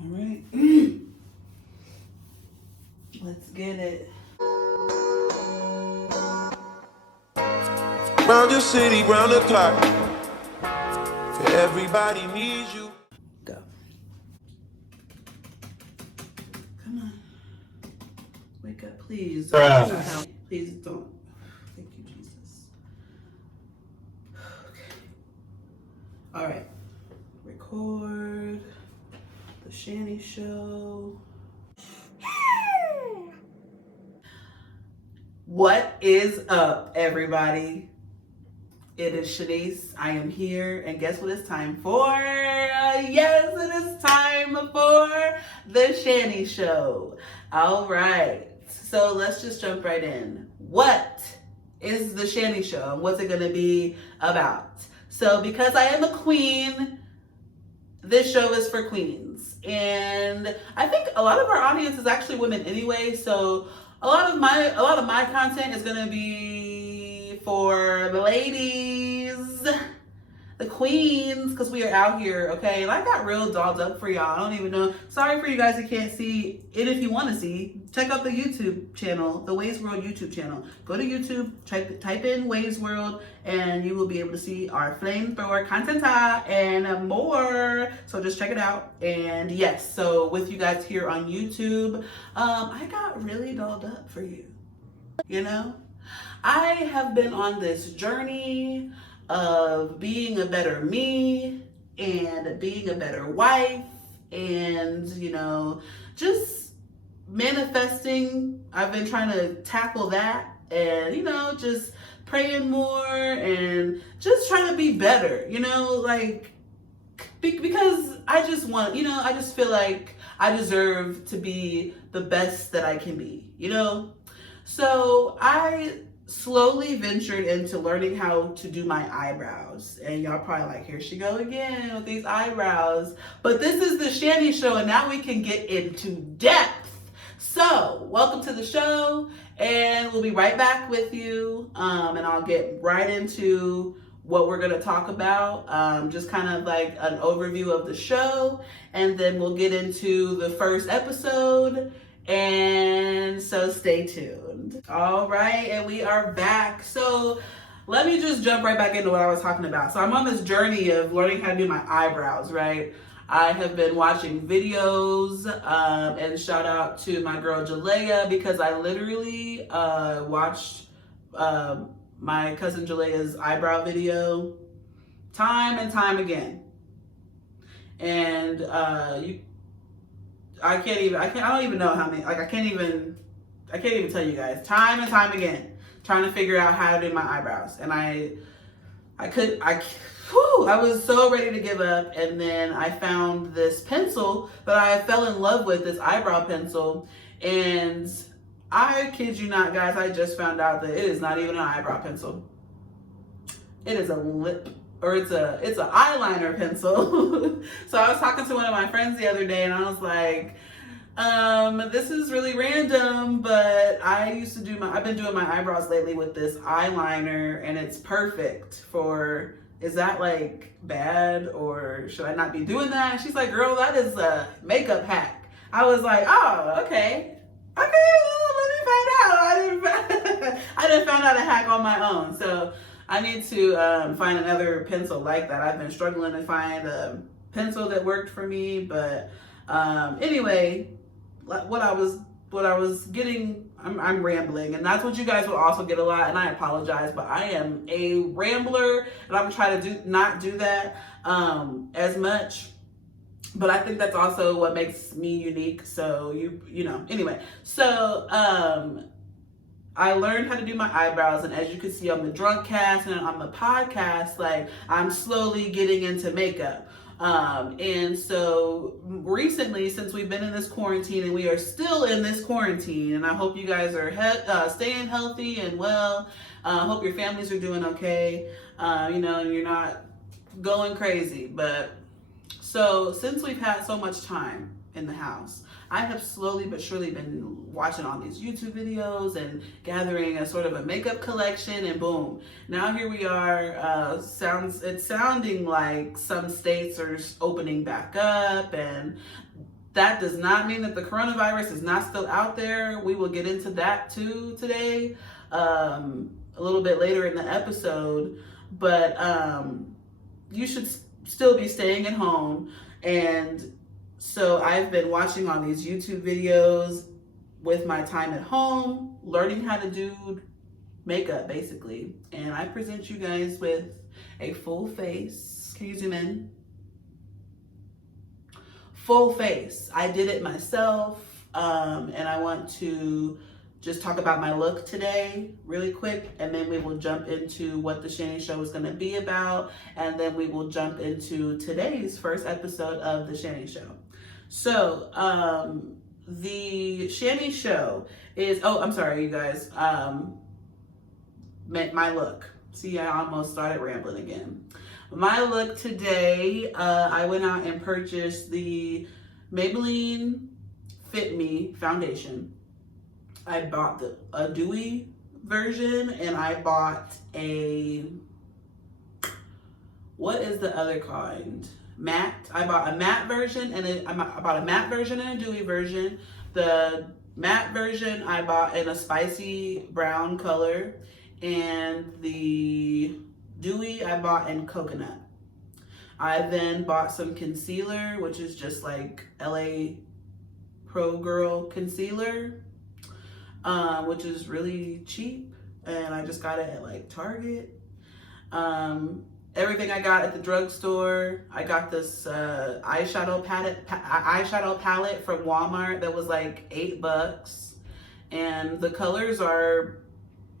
All right. Let's get it. Round your city, round the clock. Everybody needs you. Go. Come on. Wake up, please. Please don't. Thank you, Jesus. Okay. All right. Record the Shanny Show. What is up, everybody? It is Shanice. I am here, and guess what it's time for? Yes, it is time for the Shanny Show. All right, so let's just jump right in. What is the Shanny Show, and what's it going to be about? So, because I am a queen, this show is for queens, and I think a lot of our audience is actually women anyway. So, a lot of my content is going to be for the ladies, the queens, because we are out here, okay? And I got real dolled up for y'all. I don't even know. Sorry for you guys who can't see it. If you want to see, check out the YouTube channel, the Waves World YouTube channel. Go to YouTube, type in Waves World, and you will be able to see our flamethrower content and more. So just check it out. And yes, so with you guys here on YouTube, I got really dolled up for you, you know? I have been on this journey of being a better me and being a better wife and, you know, just manifesting. I've been trying to tackle that and, you know, just praying more and just trying to be better, you know, like, because I just want, you know, I just feel like I deserve to be the best that I can be, you know? So I slowly ventured into learning how to do my eyebrows. And y'all probably like, here she go again with these eyebrows. But this is the Shanny Show, and now we can get into depth. So, welcome to the show, and we'll be right back with you. And I'll get right into what we're going to talk about, just kind of like an overview of the show, and then we'll get into the first episode. And so stay tuned. All right, and we are back. So let me just jump right back into what I was talking about. So I'm on this journey of learning how to do my eyebrows, right? I have been watching videos, and shout out to my girl Jalea, because I literally watched my cousin Jalea's eyebrow video time and time again. And I don't even know how many, like I can't even tell you guys, time and time again, trying to figure out how to do my eyebrows. And I was so ready to give up. And then I found this pencil that I fell in love with, this eyebrow pencil. And I kid you not, guys, I just found out that it is not even an eyebrow pencil. It is a lip, or it's an eyeliner pencil. So I was talking to one of my friends the other day, and I was like, this is really random, but I've been doing my eyebrows lately with this eyeliner, and it's perfect for, is that like bad, or should I not be doing that? And she's like, girl, that is a makeup hack. I was like, oh, okay, well, let me find out. I didn't find out a hack on my own. So I need to find another pencil like that. I've been struggling to find a pencil that worked for me, but anyway, what I was getting, I'm rambling, and that's what you guys will also get a lot, and I apologize, but I am a rambler, and I'm trying to not do that as much. But I think that's also what makes me unique. So you know, anyway, so I learned how to do my eyebrows, and as you can see on the drunk cast and on the podcast, like, I'm slowly getting into makeup. And so recently, since we've been in this quarantine, and we are still in this quarantine, and I hope you guys are staying healthy and well. Hope your families are doing okay. You know, and you're not going crazy. But so since we've had so much time in the house, I have slowly but surely been watching all these YouTube videos and gathering a sort of a makeup collection, and boom, now here we are. It's sounding like some states are opening back up, and that does not mean that the coronavirus is not still out there. We will get into that too today, a little bit later in the episode. But you should still be staying at home. And so I've been watching all these YouTube videos with my time at home, learning how to do makeup basically. And I present you guys with a full face. Can you zoom in? Full face. I did it myself, and I want to just talk about my look today really quick, and then we will jump into what the Shanny Show is going to be about, and then we will jump into today's first episode of the Shanny Show. So, the Shanny Show is, oh, I'm sorry, you guys, my look. See, I almost started rambling again. My look today, I went out and purchased the Maybelline Fit Me foundation. I bought a dewy version, and I bought what is the other kind? Matte. I bought a matte version, and I bought a matte version and a dewy version. The matte version I bought in a spicy brown color, and the dewy I bought in coconut. I then bought some concealer, which is just like LA Pro Girl concealer, which is really cheap, and I just got it at like Target. Everything I got at the drugstore. I got this eyeshadow palette from Walmart that was like $8, and the colors are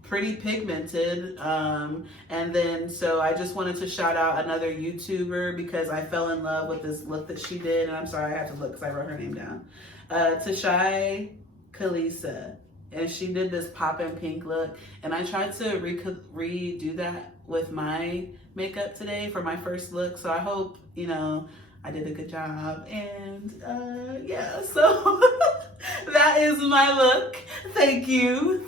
pretty pigmented, and then so I just wanted to shout out another YouTuber because I fell in love with this look that she did, and I'm sorry I had to look because I wrote her name down. Tashay Kalisa, and she did this poppin' pink look, and I tried to redo that with my makeup today for my first look, so I hope I did a good job, and yeah, so that is my look. Thank you.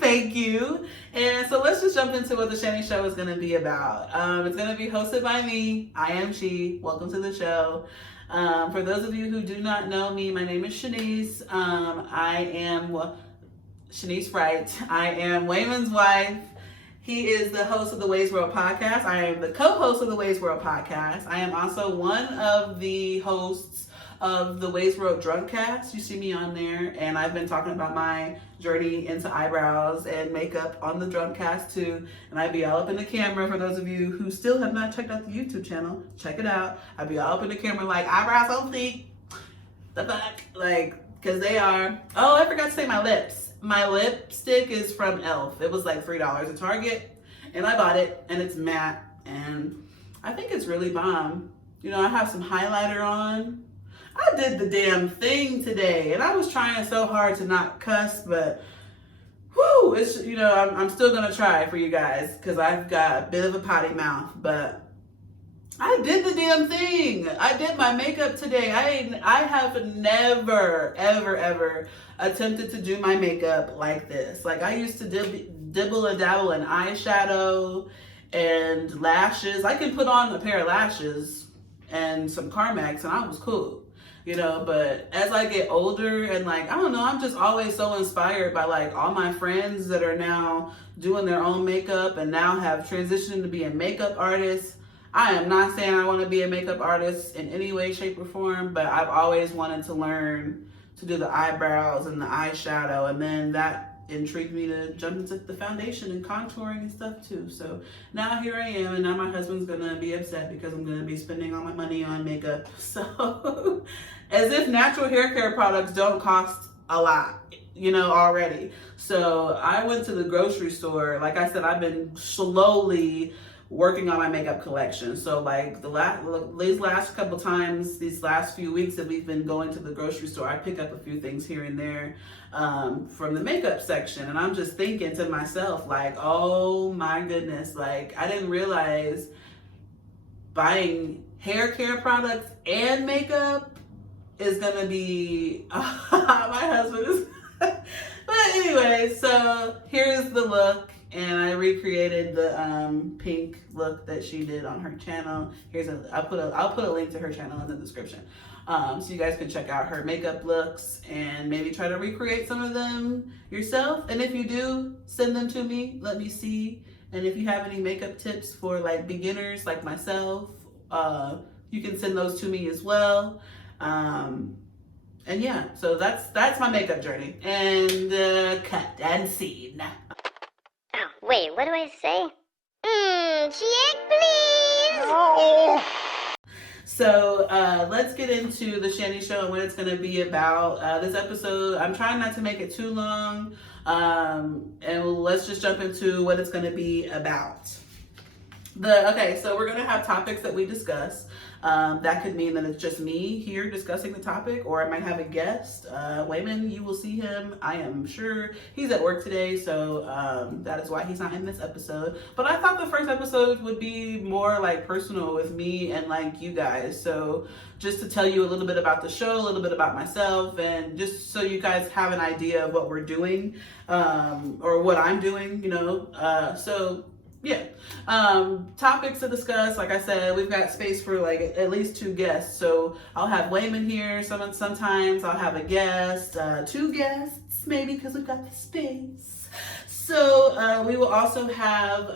And so let's just jump into what the Shanny Show is going to be about. It's going to be hosted by me. I am She. Welcome to the show. For those of you who do not know me, my name is Shanice. I am Shanice Wright. I am Wayman's wife. He is the host of the Ways World podcast. I am the co-host of the Ways World podcast. I am also one of the hosts of the Ways World Drunkcast. You see me on there, and I've been talking about my journey into eyebrows and makeup on the Drunkcast too. And I'd be all up in the camera. For those of you who still have not checked out the YouTube channel, check it out. I'd be all up in the camera like eyebrows on fleek, the fuck, like, because they are. Oh, I forgot to say my lips. My lipstick is from e.l.f. It was like $3 at Target, and I bought it, and it's matte, and I think it's really bomb. I have some highlighter on. I did the damn thing today, and I was trying so hard to not cuss, but whoo, it's, I'm still gonna try for you guys because I've got a bit of a potty mouth, but I did the damn thing. I did my makeup today. I have never, ever attempted to do my makeup like this. Like, I used to dibble and dabble in eyeshadow and lashes. I could put on a pair of lashes and some Carmex, and I was cool. But as I get older and I don't know, I'm just always so inspired by all my friends that are now doing their own makeup and now have transitioned to being makeup artists. I am not saying I want to be a makeup artist in any way, shape, or form, but I've always wanted to learn to do the eyebrows and the eyeshadow, and then that intrigued me to jump into the foundation and contouring and stuff too. So now here I am, and now my husband's gonna be upset because I'm gonna be spending all my money on makeup. So as if natural hair care products don't cost a lot, already. So I went to the grocery store. Like I said, I've been slowly working on my makeup collection. So these last couple times, these last few weeks that we've been going to the grocery store, I pick up a few things here and there from the makeup section. And I'm just thinking to myself, oh my goodness, I didn't realize buying hair care products and makeup is gonna be, my husband is, but anyway, so here's the look. And I recreated the pink look that she did on her channel. I'll put a link to her channel in the description. So you guys can check out her makeup looks and maybe try to recreate some of them yourself. And if you do, send them to me. Let me see. And if you have any makeup tips for like beginners like myself, you can send those to me as well. And yeah, so that's my makeup journey. And cut and scene. Oh, wait, what do I say? Chick, please! Oh. So let's get into the Shanny Show and what it's going to be about. This episode, I'm trying not to make it too long. And let's just jump into what it's going to be about. So we're going to have topics that we discuss. That could mean that it's just me here discussing the topic, or I might have a guest. Wayman, you will see him. I am sure he's at work today, so that is why he's not in this episode. But I thought the first episode would be more like personal with me and like you guys. So just to tell you a little bit about the show, a little bit about myself, and just so you guys have an idea of what we're doing, or what I'm doing, yeah. Topics to discuss. Like I said, we've got space for like at least 2 guests. So I'll have Wayman here. Sometimes I'll have a guest, 2 guests maybe, because we've got the space. So we will also have,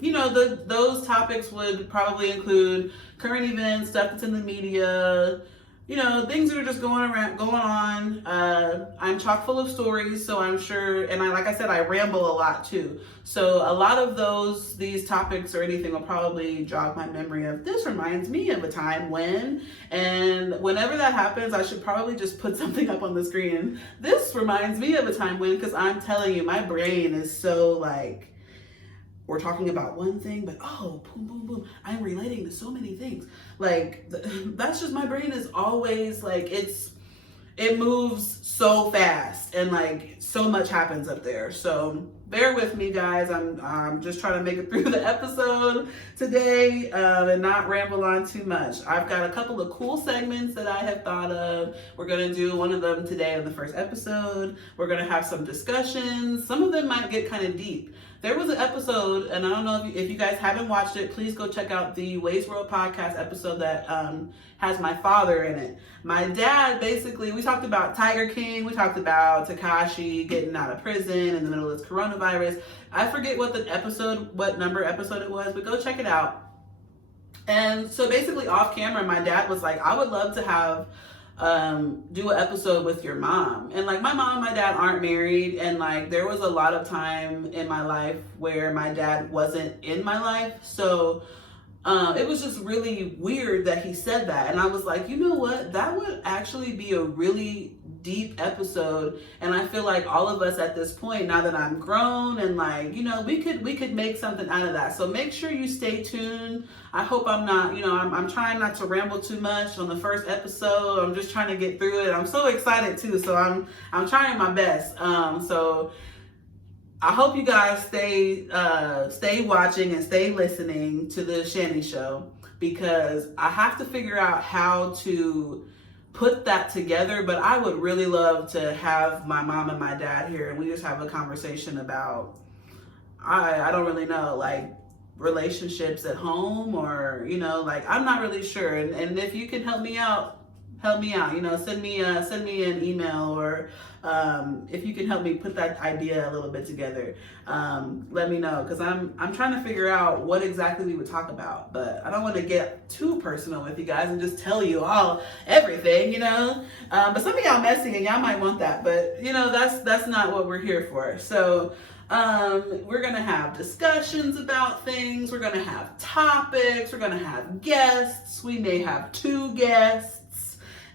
those topics would probably include current events, stuff that's in the media, things that are just going on. I'm chock full of stories, so I'm sure, and like I said, I ramble a lot too. So a lot of these topics or anything will probably jog my memory of, this reminds me of a time when, and whenever that happens, I should probably just put something up on the screen. This reminds me of a time when, because I'm telling you, my brain is so like, we're talking about one thing, but boom, boom, boom, I'm relating to so many things. Like, that's just, my brain is always like, it moves so fast and like so much happens up there. So bear with me, guys. I'm just trying to make it through the episode today and not ramble on too much. I've got a couple of cool segments that I have thought of. We're going to do one of them today in the first episode. We're going to have some discussions. Some of them might get kind of deep. There was an episode, and I don't know if you guys haven't watched it, please go check out the Ways World podcast episode that has my father in it. My dad, basically, we talked about Tiger King, we talked about Tekashi getting out of prison in the middle of this coronavirus. I forget what number episode it was, but go check it out. And so basically off camera, my dad was like, I would love to have do an episode with your mom. And like, my mom and my dad aren't married, and like there was a lot of time in my life where my dad wasn't in my life, so it was just really weird that he said that. And I was like, you know what, that would actually be a really deep episode. And I feel like all of us at this point, now that I'm grown and like, we could make something out of that. So make sure you stay tuned. I hope I'm not, I'm trying not to ramble too much on the first episode. I'm just trying to get through it. I'm so excited too. So I'm trying my best. So I hope you guys stay watching and stay listening to the Shanny Show, because I have to figure out how to put that together. But I would really love to have my mom and my dad here, and we just have a conversation about, I don't really know, like relationships at home, or like, I'm not really sure. And if you can help me out, send me an email, or if you can help me put that idea a little bit together, let me know, because I'm trying to figure out what exactly we would talk about. But I don't want to get too personal with you guys and just tell you everything, but some of y'all messy and y'all might want that, but that's not what we're here for. So we're gonna have discussions about things, we're gonna have topics, we're gonna have guests, we may have 2 guests.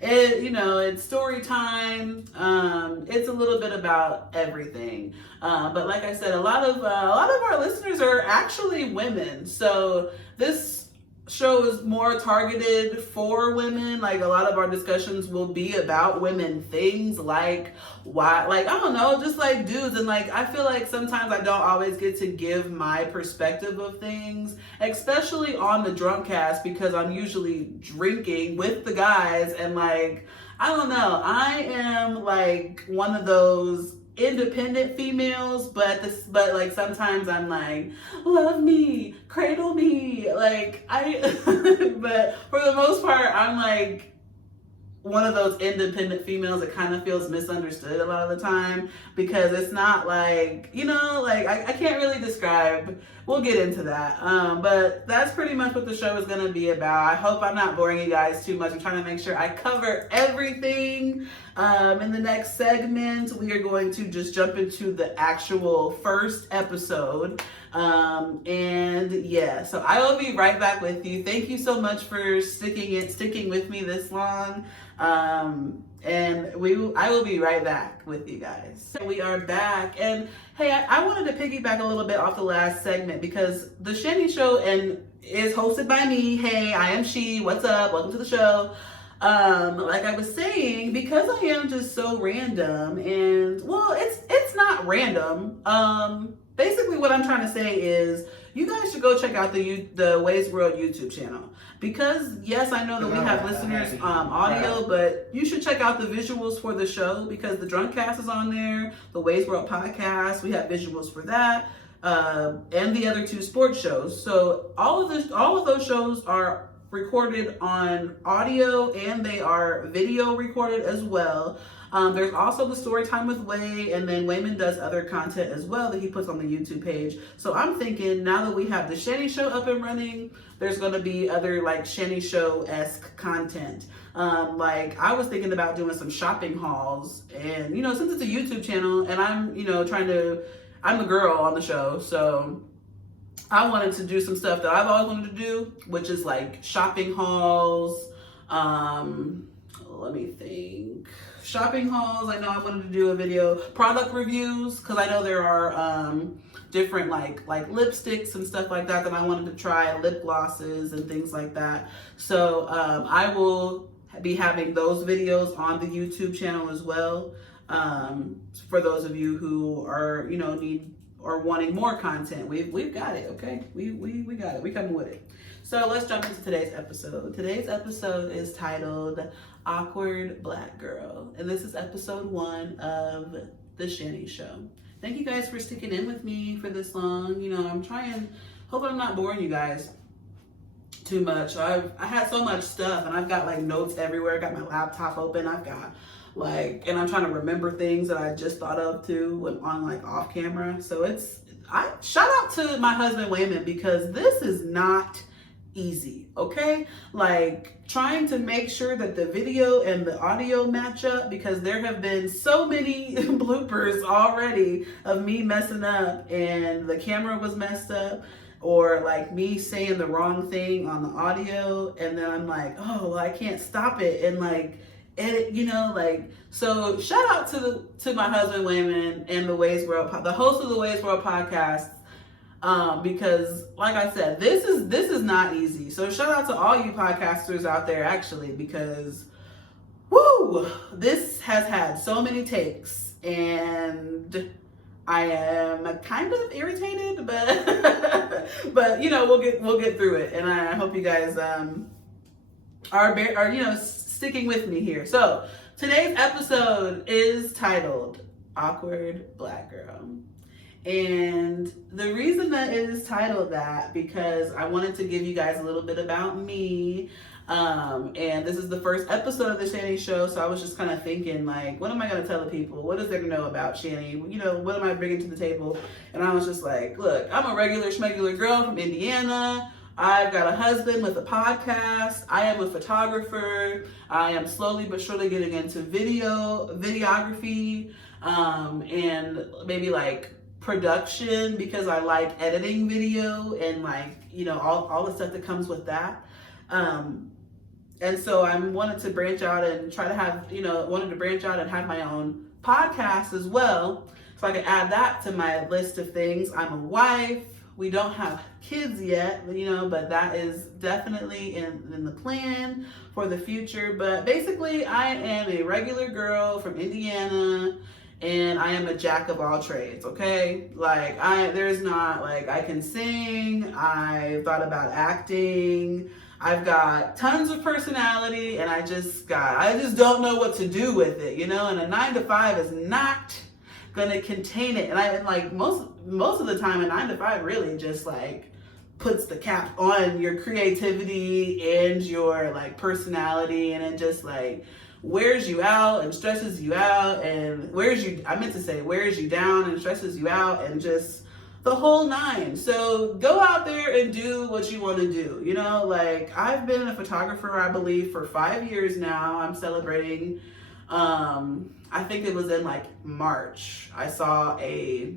It's story time. It's a little bit about everything. But like I said, a lot of our listeners are actually women. So this show is more targeted for women. Like, a lot of our discussions will be about women, things like why, like, I don't know, just like dudes. And like, I feel like sometimes I don't always get to give my perspective of things, especially on the drunk cast, because I'm usually drinking with the guys. And like, I don't know, I am like one of those independent females, but like sometimes I'm like, love me, cradle me, like but for the most part I'm like one of those independent females that kind of feels misunderstood a lot of the time, because it's not like, like I can't really describe. We'll get into that. But that's pretty much what the show is going to be about. I hope I'm not boring you guys too much. I'm trying to make sure I cover everything. In the next segment, we are going to just jump into the actual first episode. And yeah, so I will be right back with you. Thank you so much for sticking with me this long. And I will be right back with you guys. We are back, and hey, I wanted to piggyback a little bit off the last segment, because the Shanny Show is hosted by me. Hey, I am she. What's up? Welcome to the show. Like I was saying, because I am just so random, and well, it's not random. Basically what I'm trying to say is you guys should go check out the Ways World YouTube channel, because yes, I know that we have listeners audio, but you should check out the visuals for the show, because the Drunk Cast is on there, the Ways World podcast, we have visuals for that, and the other 2 sports shows. So all of those shows are recorded on audio, and they are video recorded as well. There's also the story time with Way, and then Wayman does other content as well that he puts on the YouTube page. So I'm thinking, now that we have the Shanny Show up and running, there's going to be other like Shanny Show-esque content. Like I was thinking about doing some shopping hauls, and since it's a YouTube channel, and I'm I'm the girl on the show, so I wanted to do some stuff that I've always wanted to do, which is like shopping hauls. Let me think. Shopping hauls. I know I wanted to do a video. Product reviews, because I know there are different like lipsticks and stuff like that I wanted to try, lip glosses and things like that. So I will be having those videos on the YouTube channel as well. For those of you who are need or wanting more content, we've got it. Okay, we got it. We coming with it. So let's jump into today's episode. Today's episode is titled Awkward Black Girl, and this is episode 1 of the Shanny Show. Thank you guys for sticking in with me for this long. I'm trying, hope I'm not boring you guys too much. I had so much stuff, and I've got like notes everywhere. I got my laptop open. I've got and I'm trying to remember things that I just thought of too when on like off camera. So shout out to my husband Wayman, because this is not easy, okay? Like trying to make sure that the video and the audio match up, because there have been so many bloopers already of me messing up and the camera was messed up, or like me saying the wrong thing on the audio, and then I'm like, oh, well, I can't stop it and like edit, so shout out to my husband Wayman and the Ways World, the host of the Ways World podcast, because like I said, this is not easy. So shout out to all you podcasters out there, actually, because woo, this has had so many takes, and I am kind of irritated, but but we'll get through it, and I hope you guys are sticking with me here. So today's episode is titled Awkward Black Girl. And the reason that it is titled that, because I wanted to give you guys a little bit about me. And this is the first episode of the Shanny Show, so I was just kind of thinking, like, what am I going to tell the people? What is there to know about Shanny? What am I bringing to the table? And I was just like, look, I'm a regular schmegular girl from Indiana. I've got a husband with a podcast. I am a photographer. I am slowly but surely getting into videography, and maybe like production, because I like editing video and like, all the stuff that comes with that. And so I wanted to branch out and try to have, have my own podcast as well, so I could add that to my list of things. I'm a wife. We don't have kids yet, but that is definitely in the plan for the future. But basically, I am a regular girl from Indiana, and I am a jack of all trades, okay? Like, I can sing, I thought about acting, I've got tons of personality, and I just don't know what to do with it, and a 9-to-5 is not gonna contain it. And I like most of the time, a 9-to-5 really just like puts the cap on your creativity and your like personality, and it just like wears you out and stresses you out and wears you down and stresses you out and just the whole nine. So go out there and do what you want to do. You know, like I've been a photographer, I believe, for 5 years now. I'm celebrating. I think it was in like March. I saw a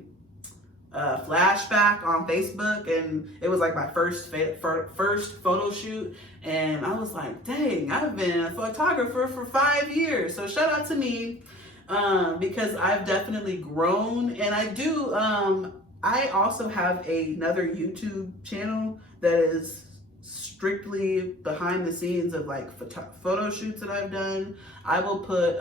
flashback on Facebook, and it was like my first photo shoot, and I was like, dang, I've been a photographer for 5 years. So shout out to me, because I've definitely grown. And I also have another YouTube channel that is strictly behind the scenes of like photo shoots that I've done. I will put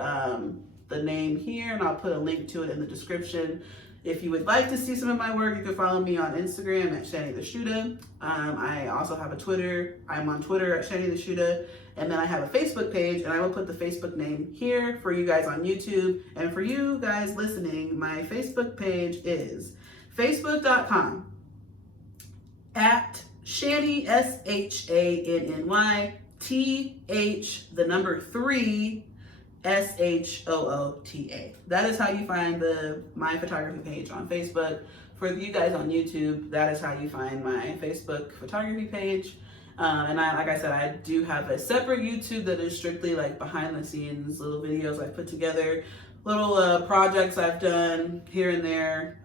the name here, and I'll put a link to it in the description. If you would like to see some of my work, you can follow me on Instagram at Shanny the Shoota. I also have a Twitter. I'm on Twitter at Shanny the Shoota. And then I have a Facebook page, and I will put the Facebook name here for you guys on YouTube. And for you guys listening, my Facebook page is facebook.com at Shanny, SHANNY, TH3 SHOOTA. That is how you find my photography page on Facebook. For you guys on YouTube, that is how you find my Facebook photography page. And like I said, I do have a separate YouTube that is strictly like behind the scenes, little videos I put together, little projects I've done here and there,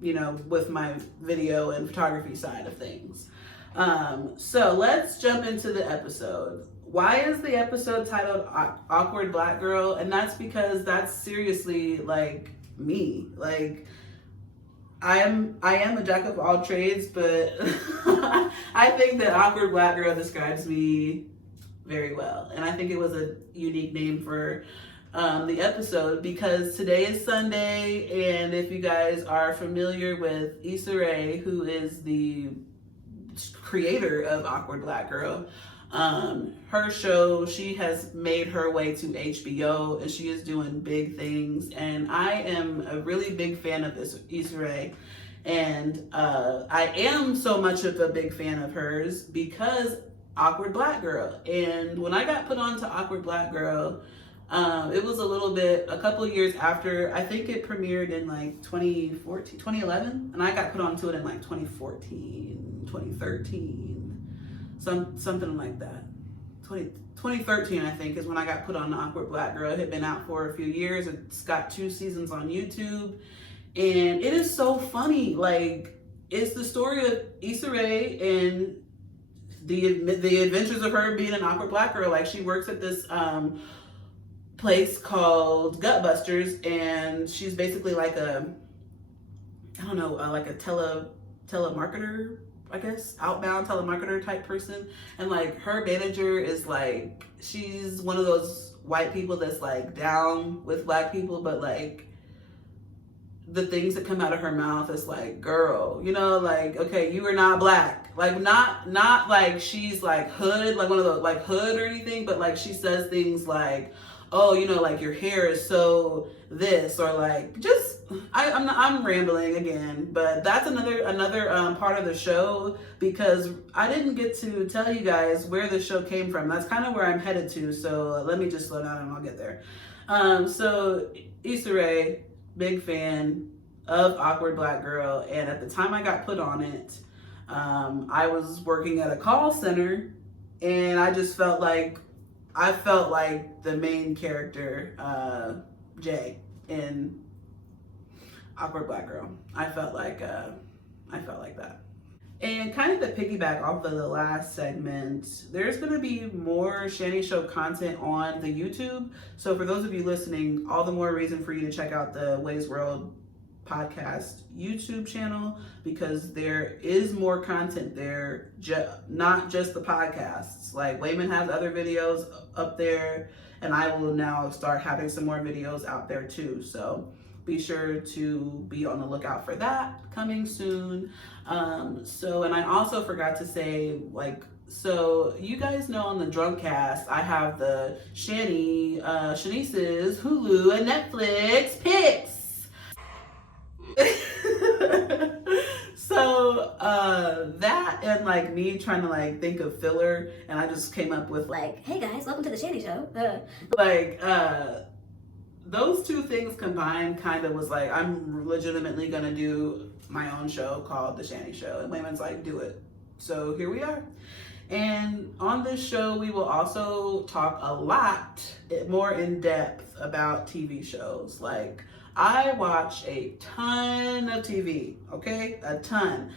you know, with my video and photography side of things. So let's jump into the episode. Why is the episode titled Awkward Black Girl? And that's because that's seriously like me. Like I am a jack of all trades, but I think that Awkward Black Girl describes me very well. And I think it was a unique name for the episode because today is Sunday, and if you guys are familiar with Issa Rae, who is the creator of Awkward Black Girl, her show, she has made her way to HBO, and she is doing big things, and I am a really big fan of Issa Rae, and I am so much of a big fan of hers because Awkward Black Girl. And when I got put on to Awkward Black Girl, it was a couple of years after. I think it premiered in like 2011, and I got put onto it in like 2014, 2013. Something like that. 2013, I think, is when I got put on the Awkward Black Girl. It had been out for a few years. It's got 2 seasons on YouTube. And it is so funny. Like, it's the story of Issa Rae and the adventures of her being an awkward black girl. Like, she works at this place called Gutbusters, and she's basically like like a telemarketer, I guess, outbound telemarketer type person. And like her manager is like, she's one of those white people that's like down with black people, but like the things that come out of her mouth is like, girl, you know, like, okay, you are not black. Like not like she's like hood, like one of those like hood or anything, but like she says things like, oh, you know, like your hair is so this, or like just I'm rambling again, but that's another part of the show, because I didn't get to tell you guys where the show came from. That's kind of where I'm headed to, so let me just slow down and I'll get there. So Issa Rae, big fan of Awkward Black Girl, and at the time I got put on it, I was working at a call center, and I just felt like the main character, Jay, in Awkward Black Girl. I felt like that. And kind of to piggyback off of the last segment, there's going to be more Shanny Show content on the YouTube. So for those of you listening, all the more reason for you to check out the Ways World podcast YouTube channel, because there is more content there, not just the podcasts. Like Wayman has other videos up there, and I will now start having some more videos out there too. So be sure to be on the lookout for that coming soon. And I also forgot to say, like, so you guys know on the Drunkcast, I have the Shanice's Hulu and Netflix picks. So that and like me trying to like think of filler, and I just came up with Like, hey guys, welcome to the Shanny Show. like those two things combined kind of was like, I'm legitimately gonna do my own show called The Shanny Show. And Wayman's like, do it. So here we are. And on this show, we will also talk a lot more in depth about TV shows. Like, I watch a ton of TV, okay? A ton.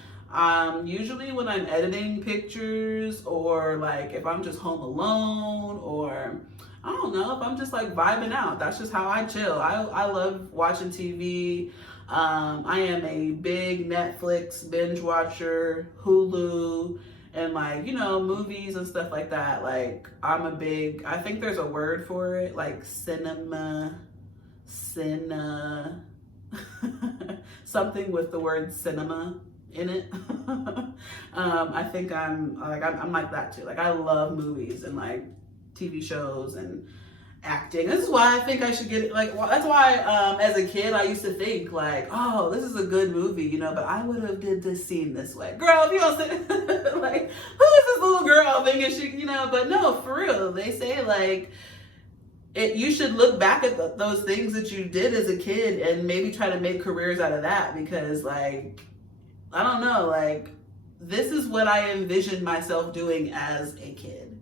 Usually when I'm editing pictures, or like if I'm just home alone, or I don't know, if I'm just like vibing out, that's just how I chill. I love watching TV. I am a big Netflix binge watcher, Hulu, and like, you know, movies and stuff like that. Like, I'm a big, I think there's a word for it, like something with the word cinema in it. I think I'm like that too. Like, I love movies and like TV shows and acting. This is why I think I should get it. Like, well, that's why as a kid I used to think like, oh, this is a good movie, you know, but I would have did this scene this way. Girl, if you don't say like, who is this little girl thinking she, you know? But no, for real, they say like you should look back at those things that you did as a kid and maybe try to make careers out of that, because like, I don't know, like this is what I envisioned myself doing as a kid.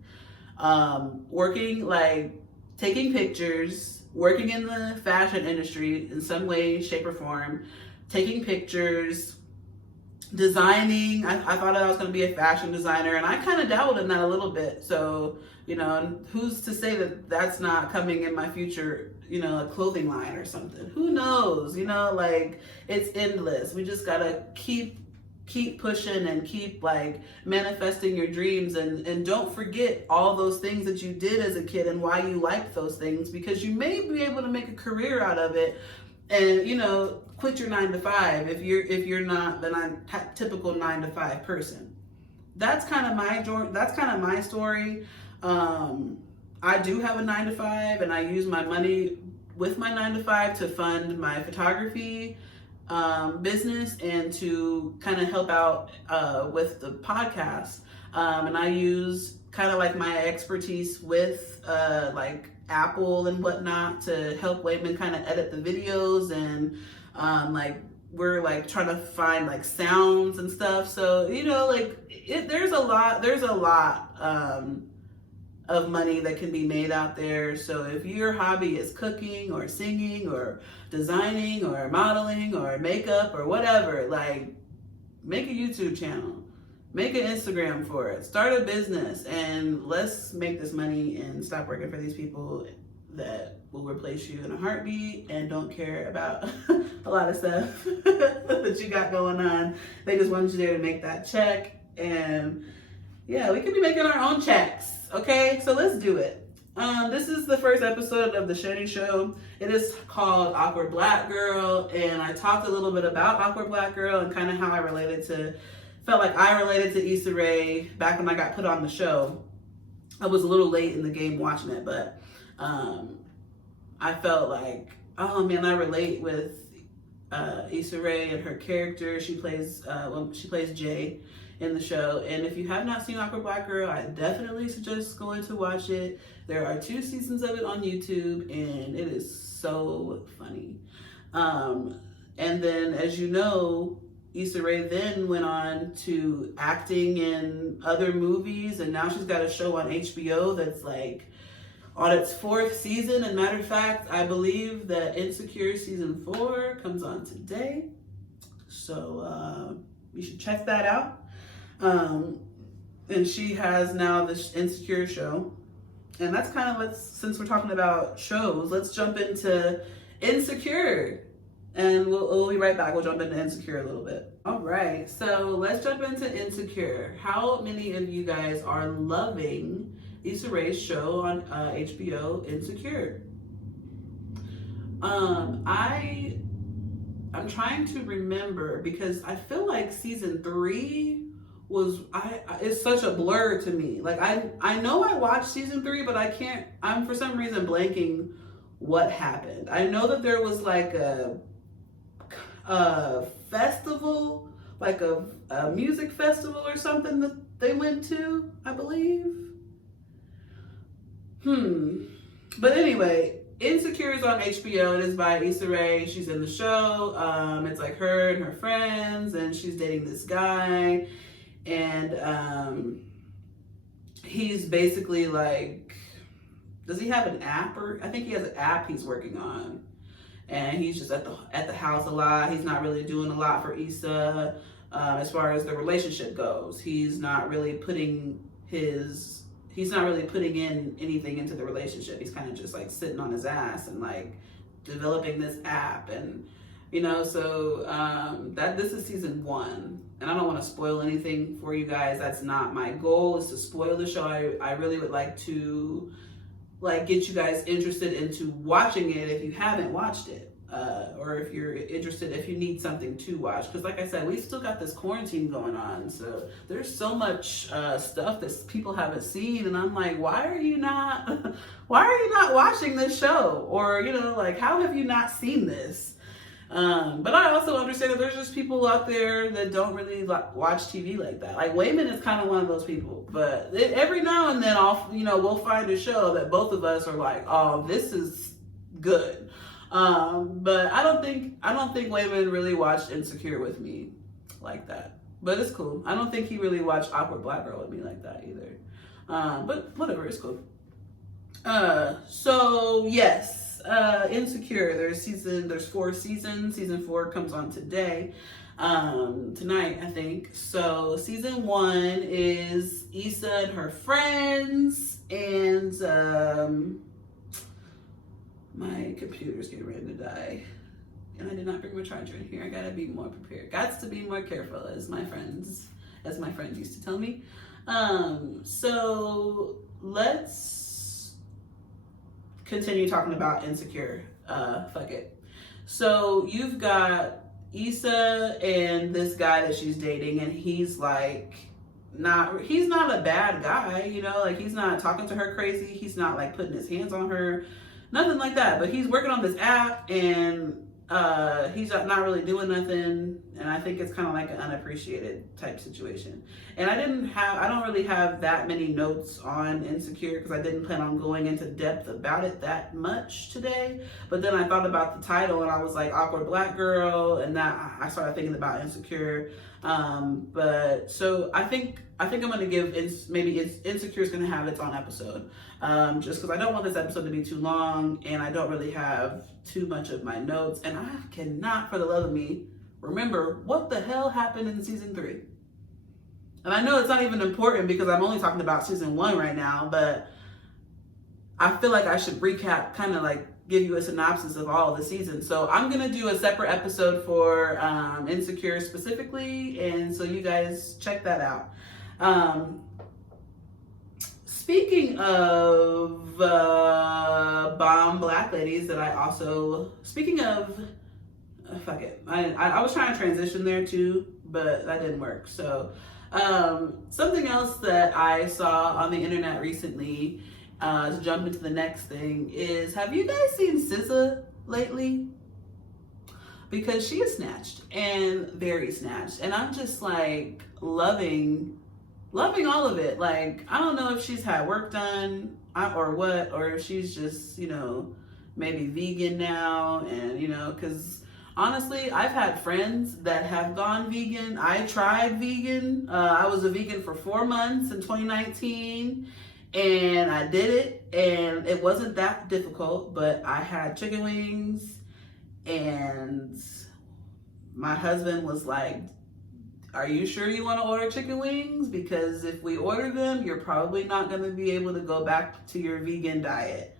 Working, like taking pictures, working in the fashion industry in some way, shape, or form, taking pictures, designing. I thought I was going to be a fashion designer, and I kind of dabbled in that a little bit. So, you know, who's to say that that's not coming in my future, you know, a clothing line or something? Who knows? You know, like it's endless. We just got to keep pushing and keep like manifesting your dreams, and don't forget all those things that you did as a kid and why you liked those things, because you may be able to make a career out of it. And, you know, quit your 9-to-5 if you're not the typical 9-to-5 person. That's kind of my story. I do have a 9-to-5, and I use my money with my 9-to-5 to fund my photography business and to kind of help out with the podcast. And I use kind of like my expertise with like Apple and whatnot to help Wayman kind of edit the videos, and like we're like trying to find like sounds and stuff. So, you know, like there's a lot of money that can be made out there. So if your hobby is cooking or singing or designing or modeling or makeup or whatever, like make a YouTube channel, make an Instagram for it, start a business, and let's make this money and stop working for these people that will replace you in a heartbeat and don't care about a lot of stuff that you got going on. They just want you there to make that check. And yeah, we could be making our own checks. Okay, so let's do it. This is the first episode of the Shanny Show. It is called Awkward Black Girl, and I talked a little bit about Awkward Black Girl and kind of how I felt like I related to Issa Rae back when I got put on the show. I was a little late in the game watching it, but I felt like, oh man, I relate with Issa Rae and her character. She plays Jay in the show. And if you have not seen Awkward Black Girl, I definitely suggest going to watch it. There are 2 seasons of it on YouTube, and it is so funny. And then, as you know, Issa Rae then went on to acting in other movies, and now she's got a show on HBO that's like on its 4th season. And matter of fact, I believe that Insecure season 4 comes on today. So you should check that out. And she has now this Insecure show. And that's kind of, since we're talking about shows, let's jump into Insecure. And we'll be right back. We'll jump into Insecure a little bit. All right, so let's jump into Insecure. How many of you guys are loving Issa Rae's show on HBO, Insecure? I'm trying to remember, because I feel like season 3 was it's such a blur to me. Like I know I watched season 3, but I'm for some reason blanking what happened. I know that there was like a festival, like a music festival or something that they went to, I believe. But anyway, Insecure is on HBO. It is by Issa Rae. She's in the show. It's like her and her friends, and she's dating this guy, and he's basically like, does he have an app? Or I think he has an app he's working on, and he's just at the house a lot. He's not really doing a lot for Issa as far as the relationship goes. He's not really putting in anything into the relationship. He's kind of just like sitting on his ass and like developing this app, and so this is season 1, and I don't want to spoil anything for you guys. That's not my goal, is to spoil the show. I really would like to get you guys interested into watching it if you haven't watched it, or if you're interested, if you need something to watch, because like I said, we still got this quarantine going on, so there's so much stuff that people haven't seen, and I'm like, why are you not watching this show? Or like, how have you not seen this? But I also understand that there's just people out there that don't really watch TV like that. Like Wayman is kind of one of those people, but every now and then we'll find a show that both of us are like, oh, this is good. But I don't think Wayman really watched Insecure with me like that. But it's cool. I don't think he really watched Awkward Black Girl with me like that either. But whatever, it's cool. So yes. Insecure, there's 4 seasons. Season 4 comes on tonight, I think. So season 1 is Issa and her friends, and my computer's getting ready to die, and I did not bring my charger in here. I gotta be more prepared. Got to be more careful, as my friend used to tell me. So let's continue talking about Insecure. Fuck it. So you've got Issa and this guy that she's dating, and he's not a bad guy, like he's not talking to her crazy, he's not like putting his hands on her, nothing like that, but he's working on this app, and he's not really doing nothing, and I think it's kind of like an unappreciated type situation. And I don't really have that many notes on Insecure, because I didn't plan on going into depth about it that much today. But then I thought about the title, and I was like, Awkward Black Girl, and that I started thinking about Insecure. But so I think I'm gonna give Insecure is gonna have its own episode, just because I don't want this episode to be too long, and I don't really have too much of my notes, and I cannot for the love of me remember what the hell happened in season 3. And I know it's not even important because I'm only talking about season 1 right now, but I feel like I should recap, kind of like give you a synopsis of all of the seasons. So I'm gonna do a separate episode for Insecure specifically, and so you guys check that out. Speaking of bomb black ladies that I was trying to transition there too, but that didn't work. So something else that I saw on the internet recently, to jump into the next thing, is, have you guys seen SZA lately? Because she is snatched, and very snatched, and I'm just like loving all of it. Like, I don't know if she's had work done or what, or if she's just, maybe vegan now, and because honestly, I've had friends that have gone vegan. I tried vegan. I was a vegan for 4 months in 2019, and I did it, and it wasn't that difficult, but I had chicken wings, and my husband was like, are you sure you want to order chicken wings? Because if we order them, you're probably not going to be able to go back to your vegan diet.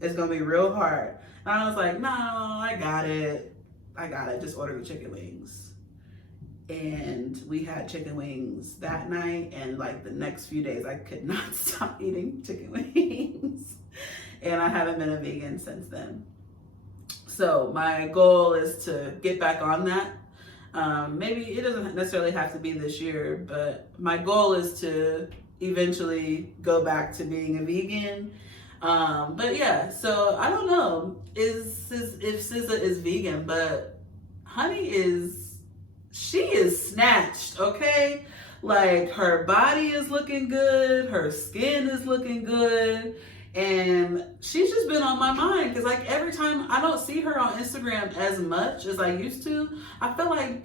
It's going to be real hard. And I was like, no, I got it. Just order the chicken wings. And we had chicken wings that night, and like the next few days, I could not stop eating chicken wings. And I haven't been a vegan since then. So my goal is to get back on that. Maybe it doesn't necessarily have to be this year, but my goal is to eventually go back to being a vegan. But yeah, so I don't know if SZA is vegan, but Honey is she is snatched, okay? Like, her body is looking good, her skin is looking good, and she's just been on my mind because, like, every time I don't see her on Instagram as much as I used to. I feel like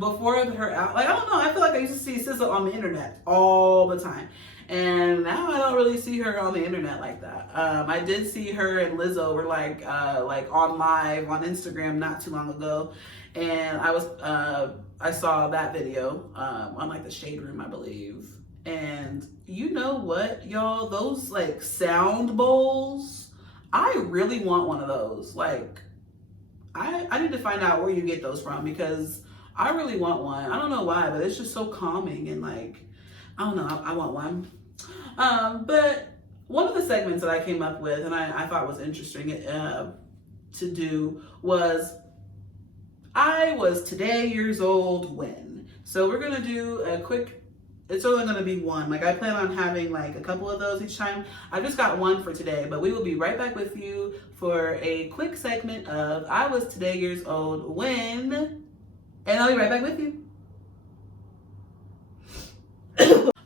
before her out, like, I don't know, I feel like I used to see SZA on the internet all the time. And now I don't really see her on the internet like that. I did see her and Lizzo were like on live on Instagram not too long ago, and I saw that video on like the Shade Room, I believe. And you know what, y'all? Those like sound bowls, I really want one of those. Like, I need to find out where you get those from because I really want one. I don't know why, but it's just so calming and like, I don't know, I want one. But one of the segments that I came up with and I thought was interesting to do was I was today years old when. So we're gonna do a quick, it's only gonna be one. Like, I plan on having like a couple of those each time. I just got one for today, but we will be right back with you for a quick segment of I was today years old when. And I'll be right back with you.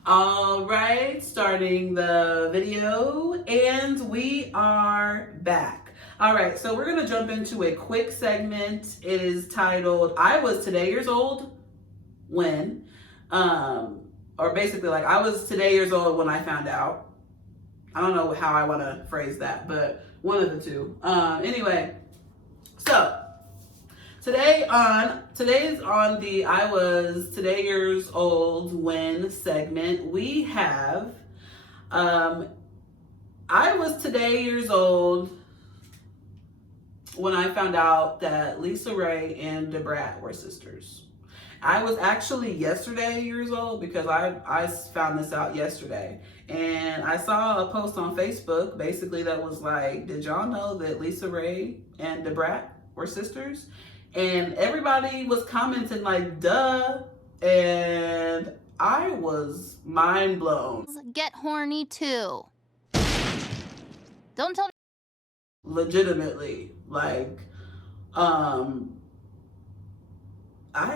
All right, starting the video, and we are back. All right, so we're gonna jump into a quick segment. It is titled, I was today years old when, or basically like, I was today years old when I found out. I don't know how I wanna phrase that, but one of the two. Anyway, so, today's on the I was today years old when segment, we have I was today years old when I found out that Lisa Ray and Debrat were sisters. I was actually yesterday years old because I found this out yesterday, and I saw a post on Facebook basically that was like, did y'all know that Lisa Ray and Debrat were sisters? And everybody was commenting like, duh. And I was mind blown. Get horny too. Don't tell me. Legitimately, like, I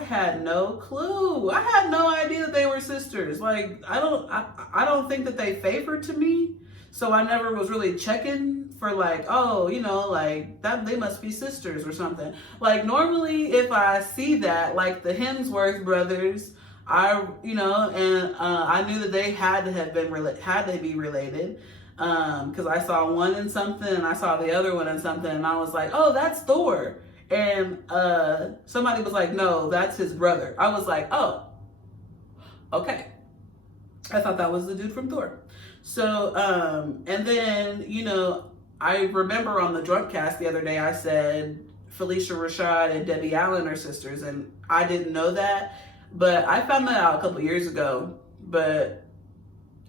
had no clue. I had no idea that they were sisters. Like, I don't think that they favored to me. So I never was really checking for like, oh, you know, like that they must be sisters or something. Like, normally if I see that, like the Hemsworth brothers, I knew that they had to be related. Because I saw one in something and I saw the other one in something, and I was like, oh, that's Thor. And somebody was like, no, that's his brother. I was like, oh, okay. I thought that was the dude from Thor. So, and then, you know, I remember on the Drunk Cast the other day, I said Felicia Rashad and Debbie Allen are sisters, and I didn't know that, but I found that out a couple years ago. But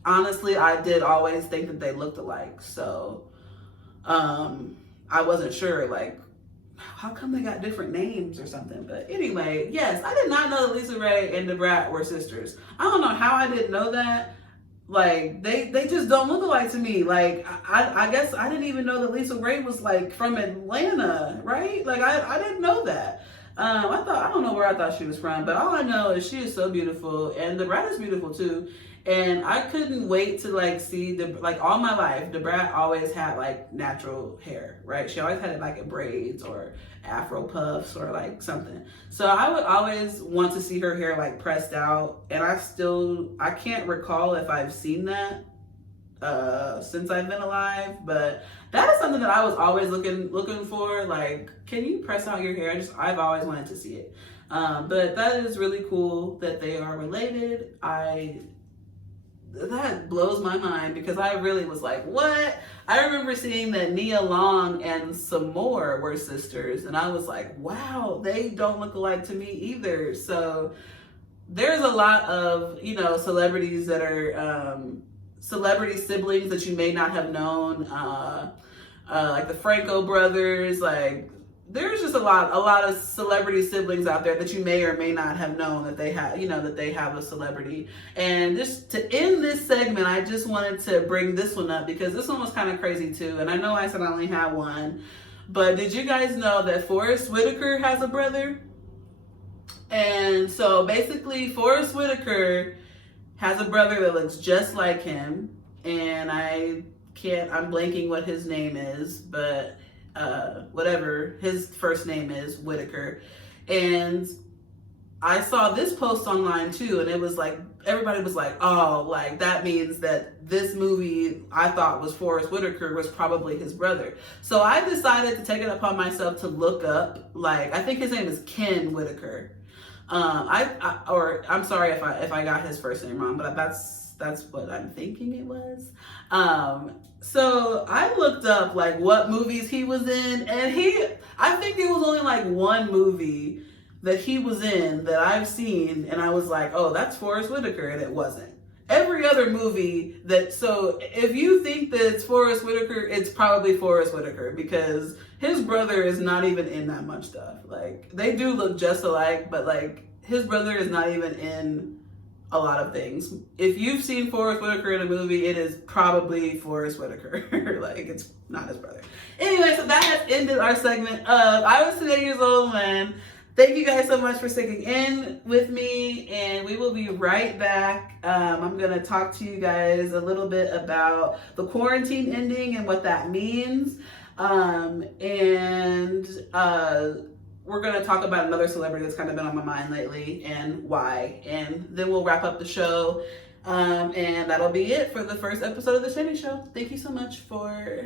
honestly, I did always think that they looked alike. So, I wasn't sure, like, how come they got different names or something? But anyway, yes, I did not know that Lisa Ray and Debrat were sisters. I don't know how I didn't know that. Like, they just don't look alike to me. Like, I guess I didn't even know that Lisa Ray was like from Atlanta, right? Like, I didn't know that. I don't know where I thought she was from, but all I know is she is so beautiful, and Debrat is beautiful too. And I couldn't wait to like see all my life, Debrat always had like natural hair, right? She always had it like in braids or Afro puffs or like something. So I would always want to see her hair like pressed out. And I can't recall if I've seen that since I've been alive, but that is something that I was always looking for. Like, can you press out your hair? I've always wanted to see it. But that is really cool that they are related. That blows my mind because I really was like, what? I remember seeing that Nia Long and some more were sisters, and I was like, wow, they don't look alike to me either. So there's a lot of, you know, celebrities that are celebrity siblings that you may not have known, like the Franco brothers. Like, there's just a lot of celebrity siblings out there that you may or may not have known that they have, you know, that they have a celebrity. And just to end this segment, I just wanted to bring this one up because this one was kind of crazy too. And I know I said I only had one, but did you guys know that Forrest Whitaker has a brother? And so basically, Forrest Whitaker has a brother that looks just like him, and I'm blanking what his name is, but whatever his first name is, Whitaker. And I saw this post online too, and it was like, everybody was like, oh, like that means that this movie I thought was Forrest Whitaker was probably his brother. So I decided to take it upon myself to look up, like, I think his name is Ken Whitaker. I'm sorry if I got his first name wrong, but that's what I'm thinking it was. So I looked up like what movies he was in, and I think it was only like one movie that he was in that I've seen, and I was like, oh, that's Forrest Whitaker, and it wasn't. Every other movie so if you think that it's Forrest Whitaker, it's probably Forrest Whitaker, because his brother is not even in that much stuff. Like, they do look just alike, but like his brother is not even in a lot of things. If you've seen Forrest Whitaker in a movie, it is probably Forrest Whitaker. Like, it's not his brother. Anyway, so that has ended our segment of I Was Today Years Old When. Thank you guys so much for sticking in with me, and we will be right back. I'm going to talk to you guys a little bit about the quarantine ending and what that means. We're going to talk about another celebrity that's kind of been on my mind lately and why. And then we'll wrap up the show. And that'll be it for the first episode of the Shanny Show. Thank you so much for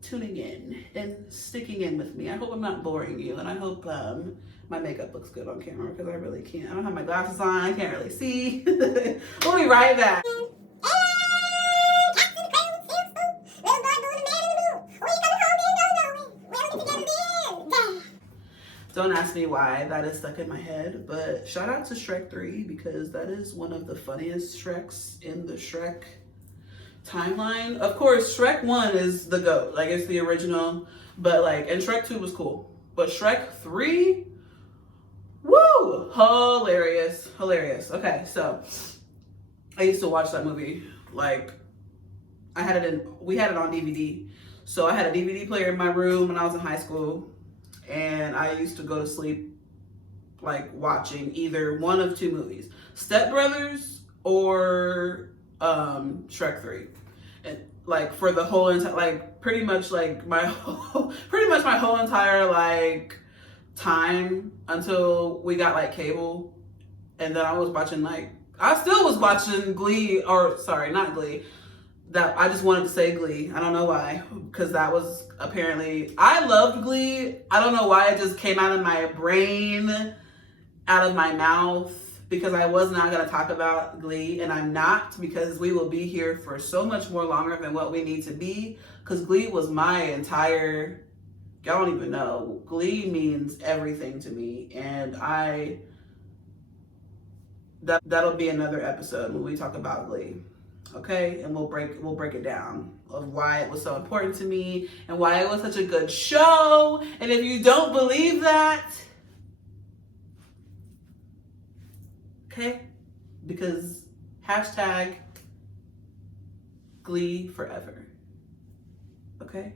tuning in and sticking in with me. I hope I'm not boring you, and I hope my makeup looks good on camera, because I really can't. I don't have my glasses on. I can't really see. We'll be right back. Don't ask me why that is stuck in my head, but shout out to Shrek 3, because that is one of the funniest Shreks in the Shrek timeline. Of course, Shrek 1 is the GOAT. Like, it's the original, but like, and Shrek 2 was cool. But Shrek 3, woo! Hilarious. Okay, so I used to watch that movie. Like, we had it on DVD. So I had a DVD player in my room when I was in high school, and I used to go to sleep like watching either one of two movies, Step Brothers or Shrek 3. And like for the whole entire, like pretty much my whole entire like time until we got like cable. And then I still was watching Glee, or sorry, not Glee. That I just wanted to say Glee. I don't know why, because that was apparently, I loved Glee. I don't know why it just came out of my brain, out of my mouth, because I was not going to talk about Glee, and I'm not, because we will be here for so much more longer than what we need to be, because Glee was my entire, y'all don't even know, Glee means everything to me, and that'll be another episode when we talk about Glee. Okay, and we'll break it down of why it was so important to me and why it was such a good show. And if you don't believe that, okay, because hashtag Glee forever. Okay.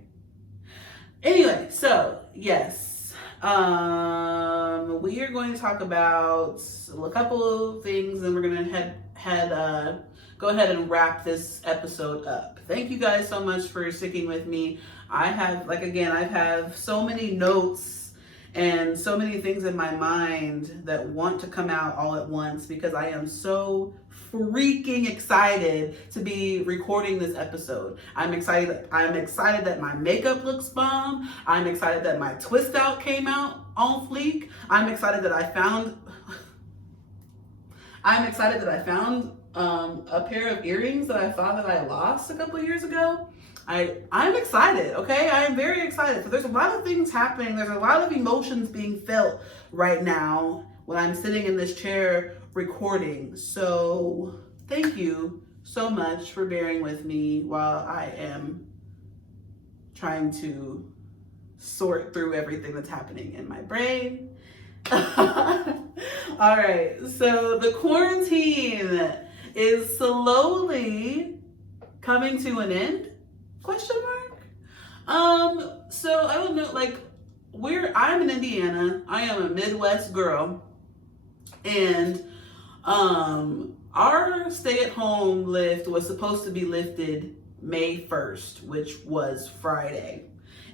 Anyway, so yes, we are going to talk about a couple of things, and we're gonna go ahead and wrap this episode up. Thank you guys so much for sticking with me. I have so many notes and so many things in my mind that want to come out all at once, because I am so freaking excited to be recording this episode. I'm excited that my makeup looks bomb. I'm excited that my twist out came out on fleek. I'm excited that I found a pair of earrings that I thought that I lost a couple years ago. I'm excited, okay? I am very excited. So there's a lot of things happening. There's a lot of emotions being felt right now when I'm sitting in this chair recording. So thank you so much for bearing with me while I am trying to sort through everything that's happening in my brain. All right, so the quarantine is slowly coming to an end? Question mark? So I don't know, like I'm in Indiana. I am a Midwest girl. And our stay-at-home lift was supposed to be lifted May 1st, which was Friday.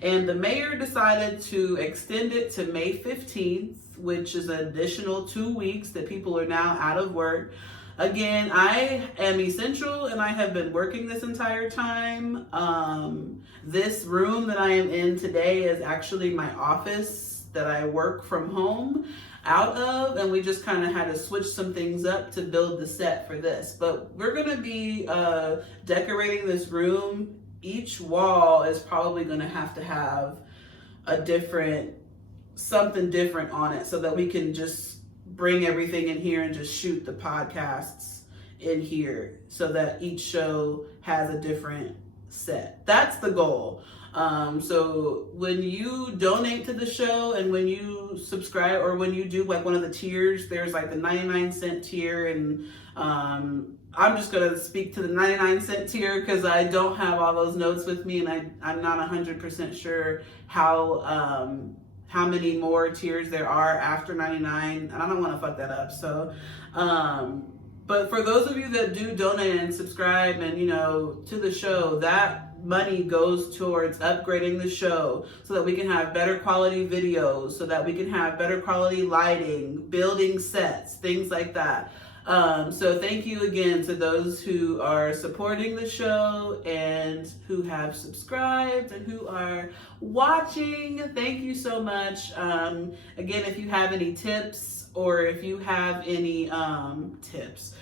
And the mayor decided to extend it to May 15th, which is an additional 2 weeks that people are now out of work. Again, I am essential and I have been working this entire time. This room that I am in today is actually my office that I work from home out of, and we just kind of had to switch some things up to build the set for this. But we're gonna be decorating this room. Each wall is probably gonna have something different on it so that we can just bring everything in here and just shoot the podcasts in here so that each show has a different set. That's the goal. So when you donate to the show and when you subscribe or when you do like one of the tiers, there's like the 99-cent tier, and I'm just gonna speak to the 99-cent tier because I don't have all those notes with me, and I'm not 100% sure how many more tiers there are after 99, and I don't want to fuck that up. So, but for those of you that do donate and subscribe and, to the show, that money goes towards upgrading the show so that we can have better quality videos, so that we can have better quality lighting, building sets, things like that. So thank you again to those who are supporting the show and who have subscribed and who are watching. Thank you so much. Again, if you have any tips or if you have any topics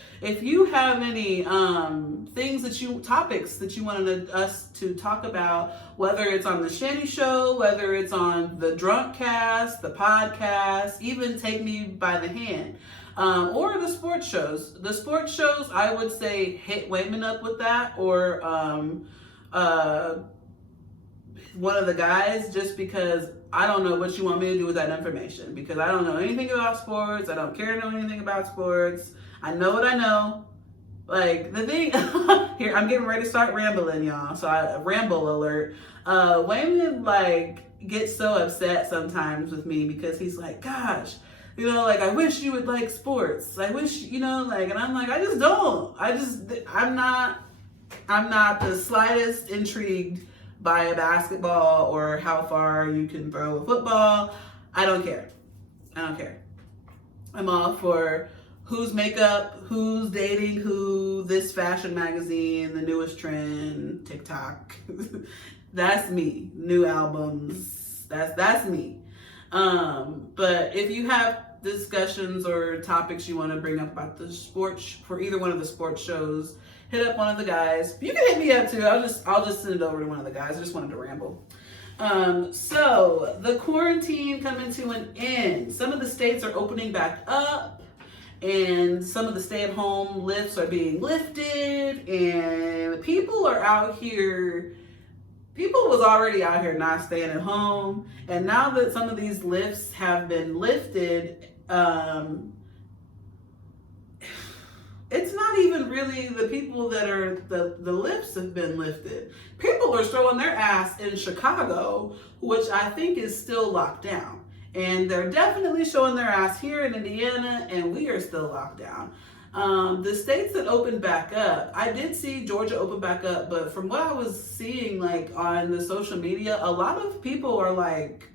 that you wanted us to talk about, whether it's on the Shanny Show, whether it's on the Drunk Cast, the podcast, even Take Me by the Hand. Or the sports shows. The sports shows, I would say hit Wayman up with that, or one of the guys, just because I don't know what you want me to do with that information, because I don't know anything about sports. I don't care to know anything about sports. I know what I know. Like, the thing, here, I'm getting ready to start rambling, y'all. So ramble alert. Wayman, gets so upset sometimes with me because he's like, gosh, I wish you would like sports. I wish, and I'm like, I just don't. I'm not the slightest intrigued by a basketball or how far you can throw a football. I don't care. I'm all for who's makeup, who's dating who, this fashion magazine, the newest trend, TikTok. That's me. New albums. That's me. But if you have discussions or topics you want to bring up about the sports, for either one of the sports shows, hit up one of the guys. You can hit me up too. I'll just send it over to one of the guys. I just wanted to ramble. So the quarantine coming to an end. Some of the states are opening back up, and some of the stay-at-home lifts are being lifted, and people are out here. People was already out here not staying at home, and now that some of these lifts have been lifted, it's not even really the people that are the lifts have been lifted. People are throwing their ass in Chicago, which I think is still locked down, and they're definitely showing their ass here in Indiana, and we are still locked down. The states that opened back up, I did see Georgia open back up, but from what I was seeing on the social media, a lot of people are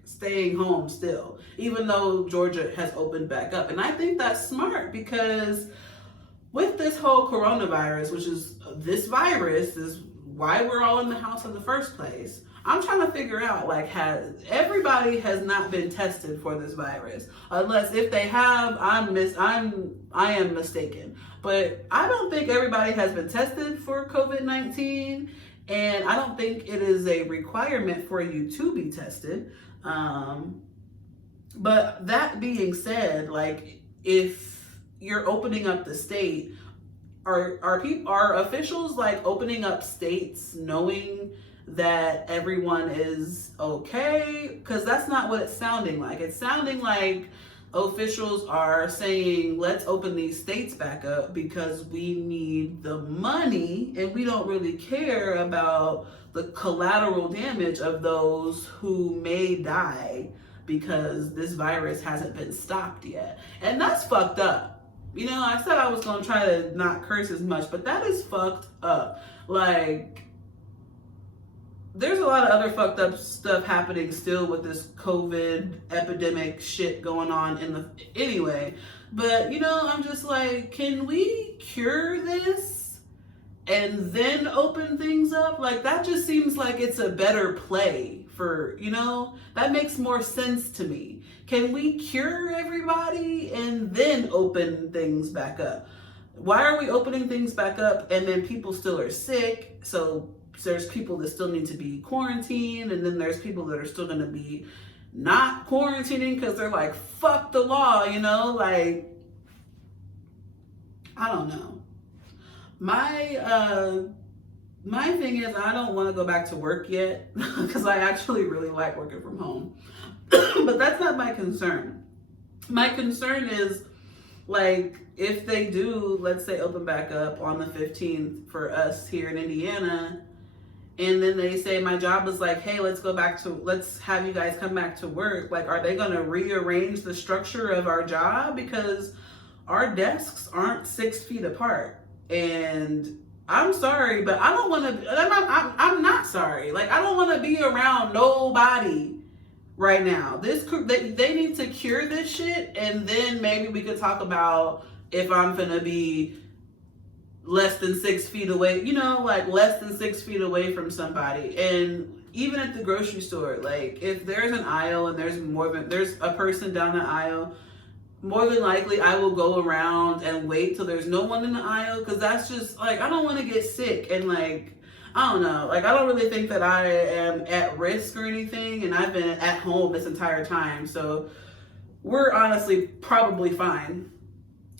staying home still, even though Georgia has opened back up. And I think that's smart, because with this whole coronavirus, which is this virus is why we're all in the house in the first place. I'm trying to figure out, everybody has not been tested for this virus, unless if they have, I am mistaken. But I don't think everybody has been tested for COVID-19, and I don't think it is a requirement for you to be tested. But that being said, if you're opening up the state, are officials opening up states knowing that everyone is okay? Because that's not what it's sounding like. It's sounding like officials are saying, let's open these states back up because we need the money, and we don't really care about the collateral damage of those who may die because this virus hasn't been stopped yet. And that's fucked up. You know, I said I was going to try to not curse as much, but that is fucked up. Like, there's a lot of other fucked up stuff happening still with this COVID epidemic shit going on anyway. But, you know, I'm just like, can we cure this and then open things up? Like, that just seems like it's a better play for, you know, that makes more sense to me. Can we cure everybody and then open things back up? Why are we opening things back up and then people still are sick? So there's people that still need to be quarantined, and then there's people that are still going to be not quarantining because they're like, fuck the law, you know? Like, I don't know. My thing is, I don't want to go back to work yet because I actually really like working from home. But that's not my concern. My concern is, like, if they do, let's say, open back up on the 15th for us here in Indiana, and then they say my job is like, hey, let's have you guys come back to work. Like, are they going to rearrange the structure of our job? Because our desks aren't 6 feet apart. And I'm sorry, but I don't want to, I'm not sorry. Like, I don't want to be around nobody right now. They need to cure this shit, and then maybe we could talk about if I'm gonna be less than 6 feet away, you know, like less than 6 feet away from somebody. And even at the grocery store, like, if there's an aisle and there's a person down the aisle, more than likely I will go around and wait till there's no one in the aisle, because that's just like, I don't want to get sick. And like, I don't know, like, I don't really think that I am at risk or anything, and I've been at home this entire time, so we're honestly probably fine.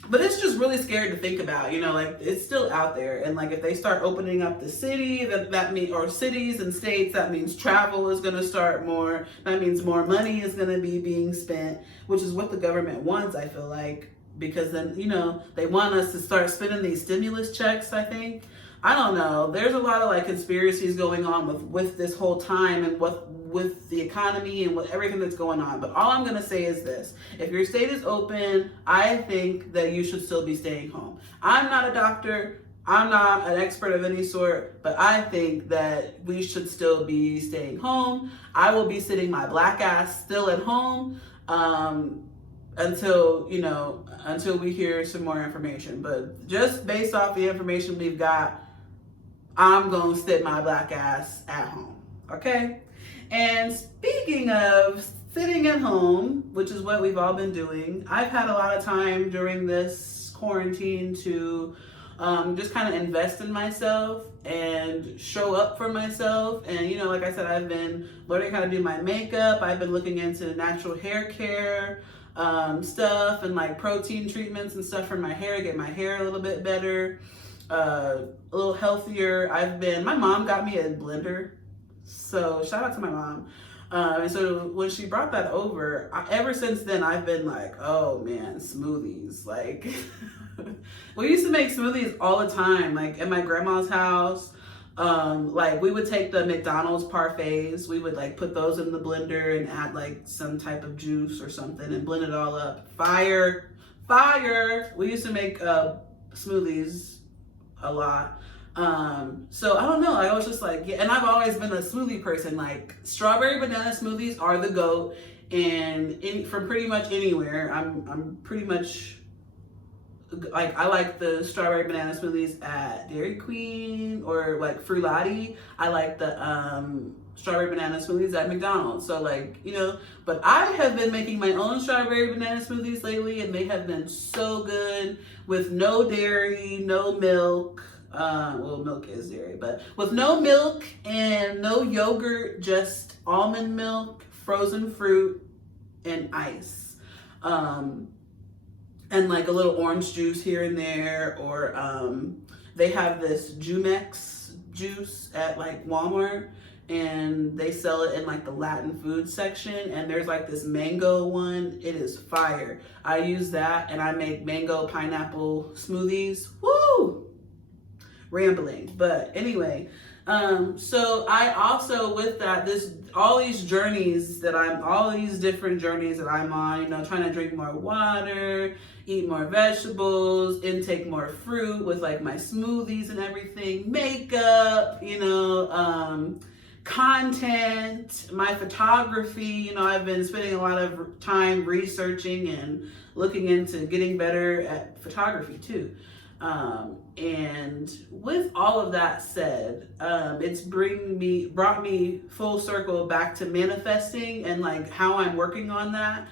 But it's just really scary to think about, you know, like, it's still out there. And like, if they start opening up the city, that means, or cities and states, that means travel is going to start more. That means more money is going to be being spent, which is what the government wants, I feel like, because then, you know, they want us to start spending these stimulus checks, I think. I don't know. There's a lot of like conspiracies going on with this whole time, and with the economy and with everything that's going on. But all I'm going to say is this. If your state is open, I think that you should still be staying home. I'm not a doctor. I'm not an expert of any sort, but I think that we should still be staying home. I will be sitting my black ass still at home until we hear some more information. But just based off the information we've got, I'm going to sit my black ass at home, okay? And speaking of sitting at home, which is what we've all been doing, I've had a lot of time during this quarantine to just kind of invest in myself and show up for myself. And, you know, like I said, I've been learning how to do my makeup. I've been looking into natural hair care stuff and like protein treatments and stuff for my hair, get my hair a little bit better. A little healthier. My mom got me a blender, so shout out to my mom. And so when she brought that over, ever since then I've been like, oh man, smoothies. Like, we used to make smoothies all the time, like at my grandma's house. Like, we would take the McDonald's parfaits, we would like put those in the blender and add like some type of juice or something and blend it all up. Fire. We used to make smoothies a lot. So I don't know, I was just like, yeah, and I've always been a smoothie person. Like, strawberry banana smoothies are the GOAT, and from pretty much anywhere, I'm pretty much like, I like the strawberry banana smoothies at Dairy Queen or like Fruity. I like the strawberry banana smoothies at McDonald's. So like, you know, but I have been making my own strawberry banana smoothies lately, and they have been so good, with no dairy, no milk. Well, milk is dairy, but with no milk and no yogurt, just almond milk, frozen fruit, and ice. And like a little orange juice here and there, or they have this Jumex juice at like Walmart, and they sell it in like the Latin food section, and there's like this mango one. It is fire. I use that, and I make mango pineapple smoothies. Woo! Rambling, but anyway, so I also, with that, all these different journeys that I'm on, you know, trying to drink more water, eat more vegetables, intake more fruit with like my smoothies and everything, makeup, you know, content, my photography. You know, I've been spending a lot of time researching and looking into getting better at photography too. And with all of that said, it's brought me full circle back to manifesting and like how I'm working on that.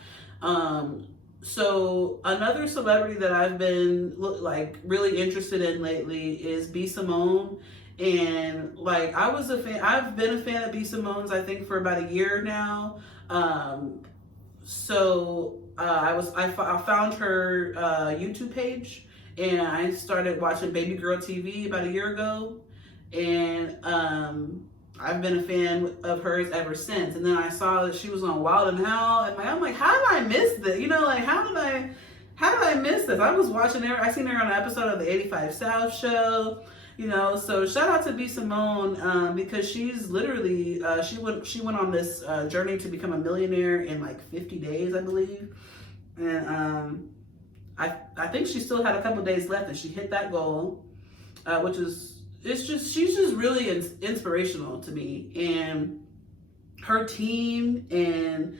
So another celebrity that I've been like really interested in lately is B. Simone. And like I've been a fan of B. Simone's, I think, for about a year now. I found her YouTube page, and I started watching Baby Girl TV about a year ago, and I've been a fan of hers ever since. And then I saw that she was on Wild and How, and I'm like, how did I miss this? You know, like how did I miss this? I was watching her. I seen her on an episode of the 85 South show. You know, so shout out to B. Simone, because she's literally she went on this journey to become a millionaire in like 50 days, I believe, and I think she still had a couple days left, and she hit that goal, which is she's just really inspirational to me, and her team, and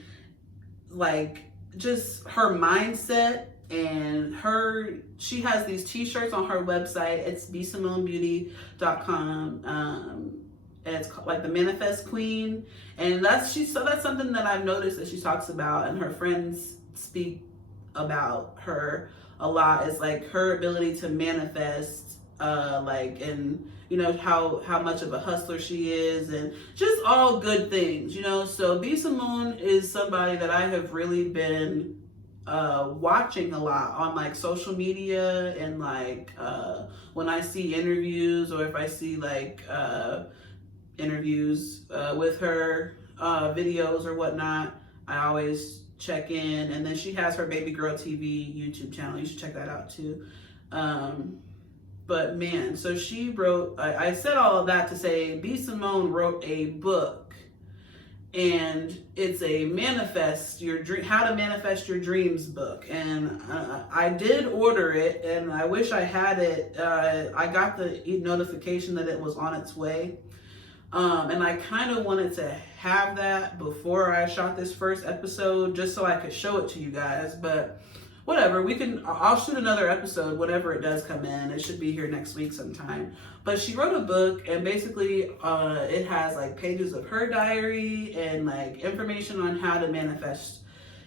like just her mindset. And she has these t-shirts on her website. It's bsimonebeauty.com, and it's like the Manifest Queen, and that's something that I've noticed that she talks about, and her friends speak about her a lot, is like her ability to manifest, like, and you know how much of a hustler she is, and just all good things, you know. So B. Simone is somebody that I have really been watching a lot on like social media, and like when I see interviews, or if I see like interviews with her, videos or whatnot, I always check in. And then she has her Baby Girl TV YouTube channel. You should check that out too. But man, so she wrote, I said all of that to say B. Simone wrote a book, and it's a how to manifest your dreams book. And I did order it, and I wish I had it. I got the notification that it was on its way. And I kind of wanted to have that before I shot this first episode, just so I could show it to you guys. But whatever, I'll shoot another episode whenever it does come in. It should be here next week sometime. But she wrote a book, and basically it has like pages of her diary and like information on how to manifest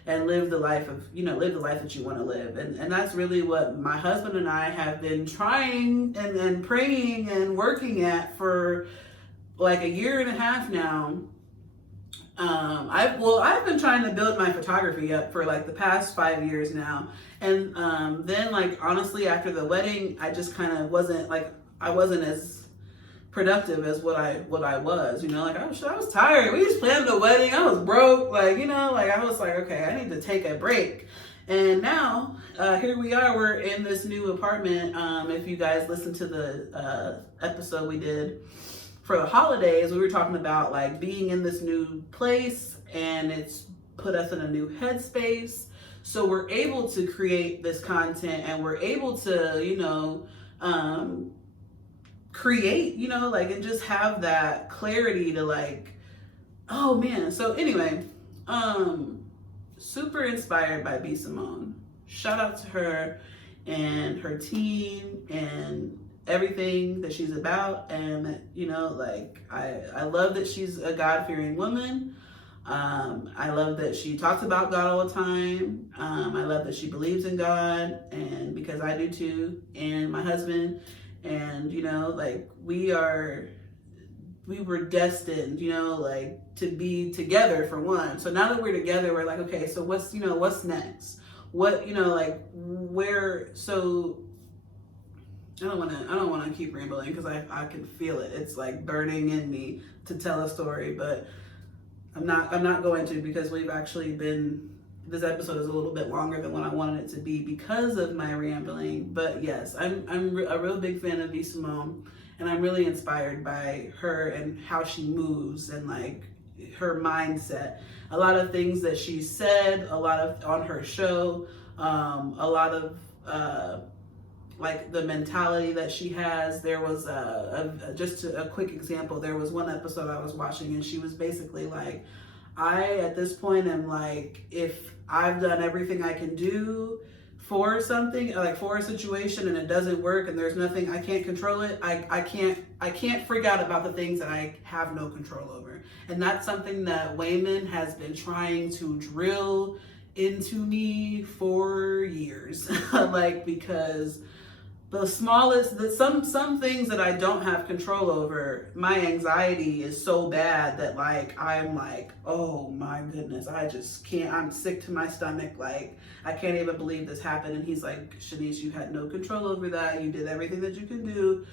and live the life that you want to live. And that's really what my husband and I have been trying and praying and working at for like a year and a half now. I've been trying to build my photography up for like the past 5 years now. And then like honestly, after the wedding, I just kind of wasn't as productive as what I was, you know. Like I was tired. We just planned the wedding. I was broke, like, you know, like I was like, okay, I need to take a break. And now here we are. We're in this new apartment. If you guys listened to the episode we did for the holidays, we were talking about like being in this new place, and it's put us in a new headspace. So we're able to create this content, and we're able to, you know, create, you know, like, and just have that clarity to like, oh man. So anyway, super inspired by B. Simone. Shout out to her and her team and everything that she's about. And you know, like I love that she's a God-fearing woman. I love that she talks about God all the time. I love that she believes in God, and because I do too, and my husband. And you know, like we were destined, you know, like to be together for one. So now that we're together, we're like, okay, so what's next? What, you know, like where, so I don't want to keep rambling, because I can feel it. It's like burning in me to tell a story, but I'm not going to, because we've actually been, this episode is a little bit longer than what I wanted it to be because of my rambling. But yes, I'm a real big fan of B. Simone, and I'm really inspired by her and how she moves, and like her mindset. A lot of things that she said, a lot of on her show, a lot of like the mentality that she has. There was just a quick example. There was one episode I was watching, and she was basically like, I at this point am like, if I've done everything I can do for something, like for a situation, and it doesn't work, and there's nothing, I can't control it, I can't freak out about the things that I have no control over. And that's something that Wayman has been trying to drill into me for years. Like, because the smallest, some things that I don't have control over, my anxiety is so bad that like I'm like, oh my goodness, I just can't, I'm sick to my stomach, like I can't even believe this happened. And he's like, Shanice, you had no control over that, you did everything that you can do,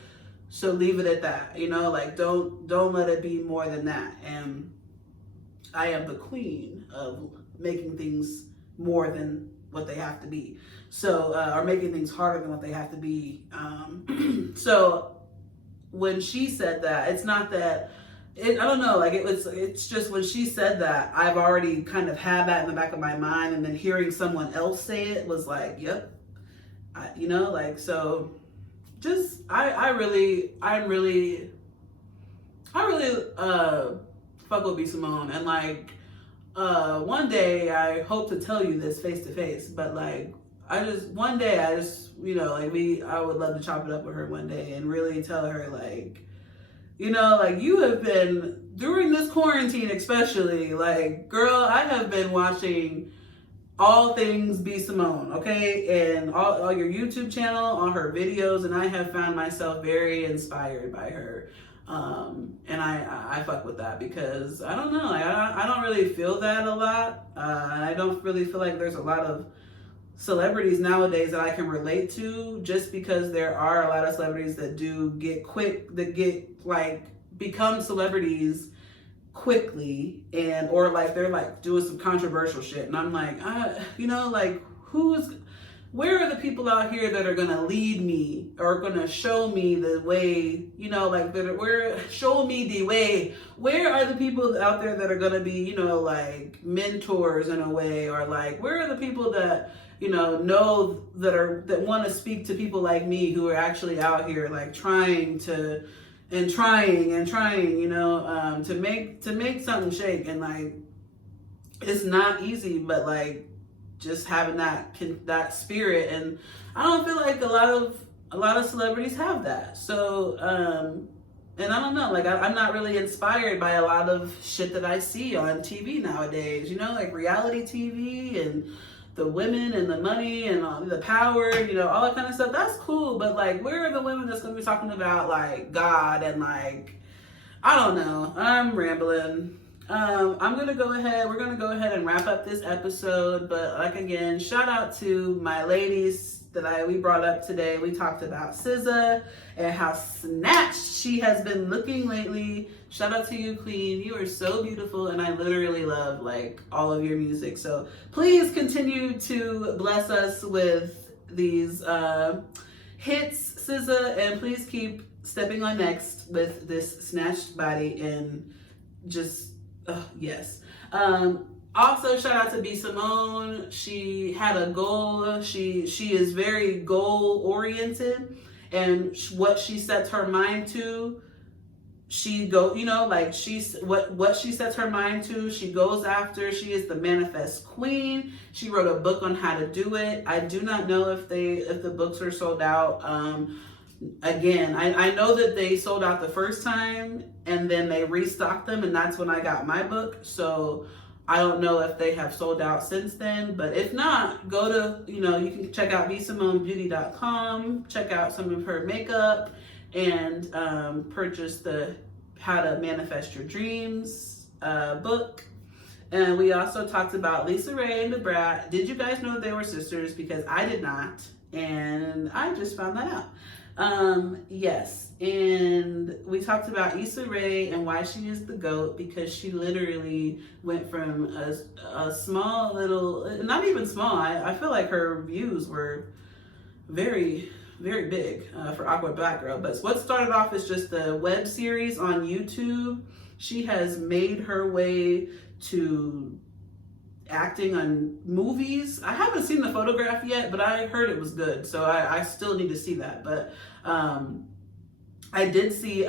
so leave it at that, you know, like don't let it be more than that. And I am the queen of making things more than what they have to be. So, or making things harder than what they have to be. So when she said that, it's not that, I don't know, like it's just when she said that, I've already kind of had that in the back of my mind, and then hearing someone else say it was like, yep, you know, like, so just, I really fuck with B. Simone, and like, one day I hope to tell you this face to face, but like, one day I just, you know, like I would love to chop it up with her one day and really tell her like, you know, like you have been, during this quarantine especially, like girl, I have been watching all things B. Simone, okay? And all your YouTube channel, all her videos, and I have found myself very inspired by her. And I fuck with that because I don't know, like, I don't really feel that a lot. I don't really feel like there's a lot of celebrities nowadays that I can relate to, just because there are a lot of celebrities that become celebrities quickly, and or like they're like doing some controversial shit, and I'm like, you know, like where are the people out here that are gonna lead me or gonna show me the way, you know, like show me the way? Where are the people out there that are gonna be, you know, like mentors in a way, or like where are the people that, you know that want to speak to people like me who are actually out here like trying, you know, to make something shake. And like, it's not easy, but like just having that spirit, and I don't feel like a lot of celebrities have that. So and I don't know, like I'm not really inspired by a lot of shit that I see on TV nowadays, you know, like reality TV and the women and the money and the power, you know, all that kind of stuff. That's cool, but like, where are the women that's going to be talking about like God and like, I don't know. I'm rambling. We're going to go ahead and wrap up this episode. But like, again, shout out to my ladies that we brought up today. We talked about SZA and how snatched she has been looking lately. Shout out to you, queen. You are so beautiful, and I literally love like all of your music. So please continue to bless us with these hits, SZA, and please keep stepping on next with this snatched body, and just yes. Also, shout out to B. Simone. She had a goal. She is very goal oriented, and what she sets her mind to, what she sets her mind to, she goes after. She is the manifest queen. She wrote a book on how to do it. I do not know if the books are sold out. Again, I know that they sold out the first time and then they restocked them, and that's when I got my book. So I don't know if they have sold out since then, but if not, go to, you can check out bsimonebeauty.com, check out some of her makeup, and purchase the How to Manifest Your Dreams book. And we also talked about Lisa Ray and Da Brat. Did you guys know they were sisters? Because I did not, and I just found that out. Yes, and we talked about Issa Rae and why she is the GOAT, because she literally went from a small little, not even small, I feel like her views were very, very big for Awkward Black Girl. But what started off as just a web series on YouTube, She has made her way to acting on movies. I haven't seen the photograph yet, but I heard it was good, so I still need to see that. But I did see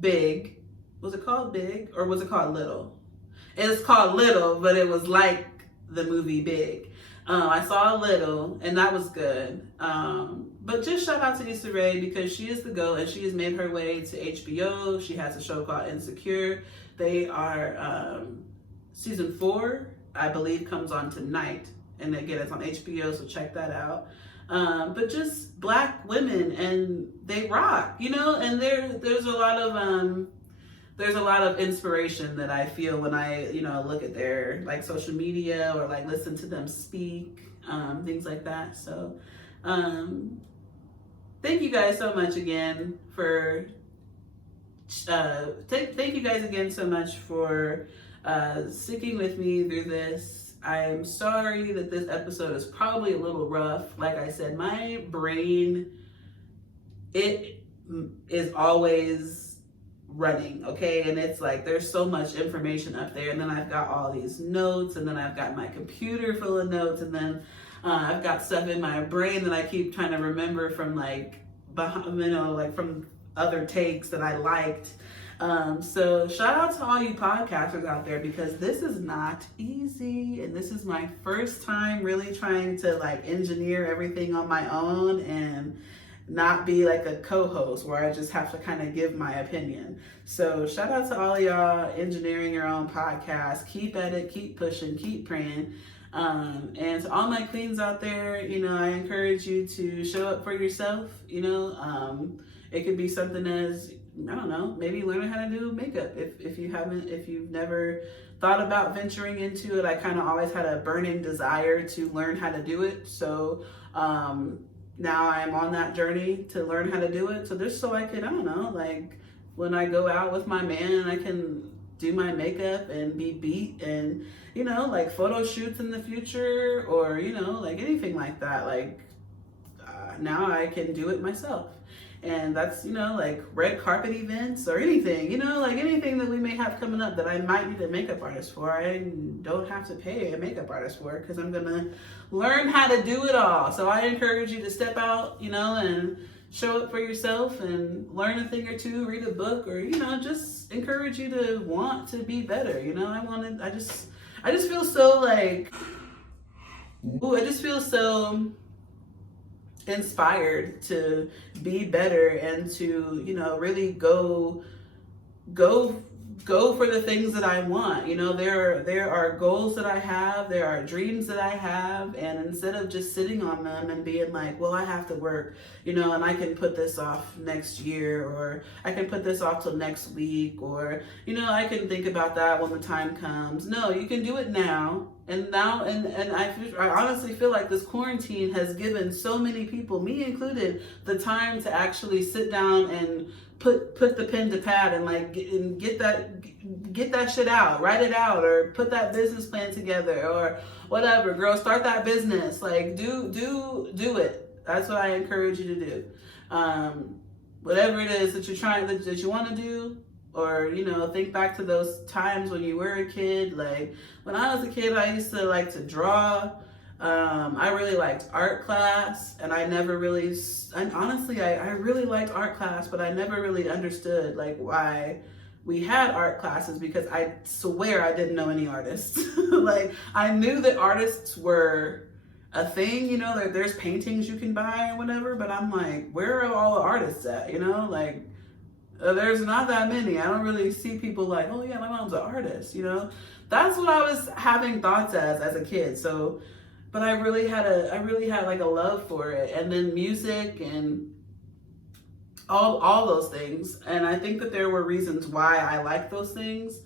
Big. Was it called Big or was it called Little? It's called Little, but it was like the movie Big. I saw Little, and that was good. But just shout out to Issa Rae, because she is the GOAT, and she has made her way to HBO. She has a show called Insecure. They are season 4, I believe, comes on tonight, and again, it's on HBO, so check that out. But just Black women, and they rock, you know. And there's a lot of inspiration that I feel when I, you know, look at their like social media or like listen to them speak, things like that. So thank you guys so much again for thank you guys again so much for sticking with me through this. I'm sorry that this episode is probably a little rough. Like I said, my brain, it is always running, okay? And it's like there's so much information up there, and then I've got all these notes, and then I've got my computer full of notes, and then I've got stuff in my brain that I keep trying to remember from like behind, you know, like from other takes that I liked. So shout out to all you podcasters out there, because this is not easy, and this is my first time really trying to like engineer everything on my own and not be like a co-host where I just have to kind of give my opinion. So shout out to all of y'all engineering your own podcast. Keep at it, keep pushing, keep praying. And to all my queens out there, you know, I encourage you to show up for yourself. You know, it could be something as, I don't know, maybe learning how to do makeup. If you've never thought about venturing into it, I kind of always had a burning desire to learn how to do it. So, now I'm on that journey to learn how to do it. So just so I could, I don't know, like when I go out with my man, I can do my makeup and be beat, and, you know, like photo shoots in the future, or, you know, like anything like that. Like now I can do it myself. And that's, you know, like red carpet events or anything, you know, like anything that we may have coming up that I might need a makeup artist for. I don't have to pay a makeup artist for it, because I'm going to learn how to do it all. So I encourage you to step out, you know, and show up for yourself and learn a thing or two, read a book, or, you know, just encourage you to want to be better. You know, I just feel so like, I just feel so inspired to be better and to, you know, really go for the things that I want. You know, there are goals that I have, there are dreams that I have, and instead of just sitting on them and being like, well, I have to work, you know, and I can put this off next year, or I can put this off till next week, or, you know, I can think about that when the time comes. No, you can do it now. And I honestly feel like this quarantine has given so many people, me included, the time to actually sit down and put the pen to pad and like get that shit out, write it out, or put that business plan together, or whatever. Girl, start that business. Like do it. That's what I encourage you to do. Whatever it is that you're trying, that you want to do. Or, you know, think back to those times when you were a kid. Like when I was a kid, I used to like to draw. I really liked art class, and I never really, and honestly, I really liked art class, but I never really understood like why we had art classes, because I swear I didn't know any artists. Like I knew that artists were a thing, you know, there's paintings you can buy or whatever, but I'm like, where are all the artists at, you know, like, there's not that many. I don't really see people like, oh yeah, my mom's an artist, you know. That's what I was having thoughts as a kid. So, but I really had like a love for it, and then music and all those things. And I think that there were reasons why I like those things.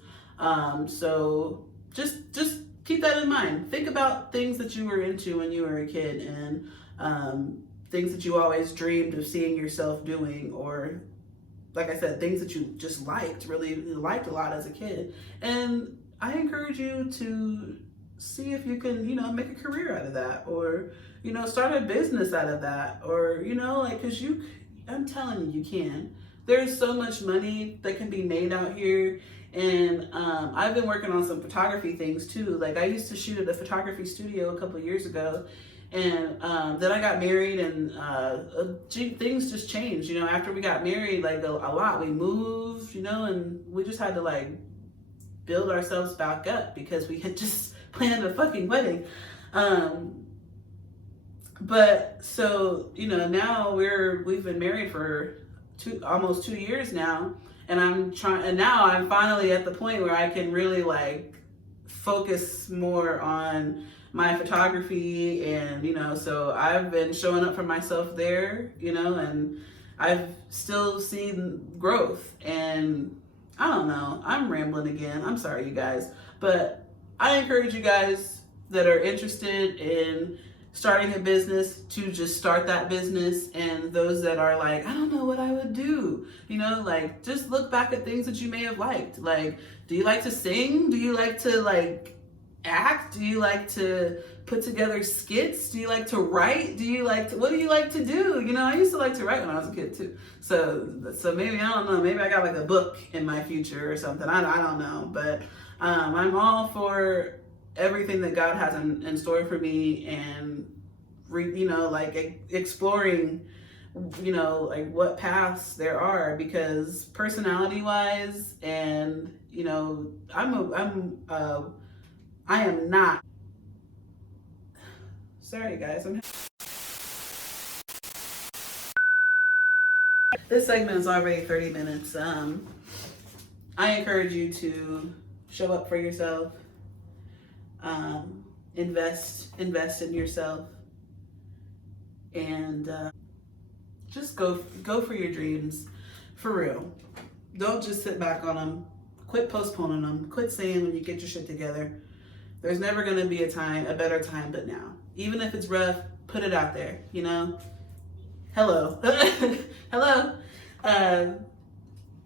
So just keep that in mind. Think about things that you were into when you were a kid, and things that you always dreamed of seeing yourself doing, or like I said, things that you just really liked a lot as a kid. And I encourage you to see if you can, you know, make a career out of that, or, you know, start a business out of that, or, you know, like, cause I'm telling you, you can. there's so much money that can be made out here. And I've been working on some photography things too. Like I used to shoot at a photography studio a couple years ago, and then I got married, and things just changed. You know, after we got married, like a lot, we moved, you know, and we just had to like build ourselves back up because we had just planned a fucking wedding. But so, you know, now we've been married for almost 2 years now, and now I'm finally at the point where I can really like focus more on my photography. And, you know, so I've been showing up for myself there, you know, and I've still seen growth. And I don't know, I'm rambling again. I'm sorry, you guys, but I encourage you guys that are interested in starting a business to just start that business, and those that are like, I don't know what I would do, you know, like just look back at things that you may have liked. Like, do you like to sing? Do you like to like act? Do you like to put together skits? Do you like to write? What do you like to do? You know, I used to like to write when I was a kid too. So maybe, I don't know, maybe I got like a book in my future or something. I don't know, but I'm all for everything that God has in store for me, and you know, like exploring, you know, like what paths there are, because personality wise, and you know, I am not, sorry guys, this segment is already 30 minutes. I encourage you to show up for yourself. Invest in yourself, and just go for your dreams, for real. Don't just sit back on them. Quit postponing them. Quit saying when you get your shit together. There's never gonna be a better time but now. Even if it's rough, put it out there, you know? Hello. Hello.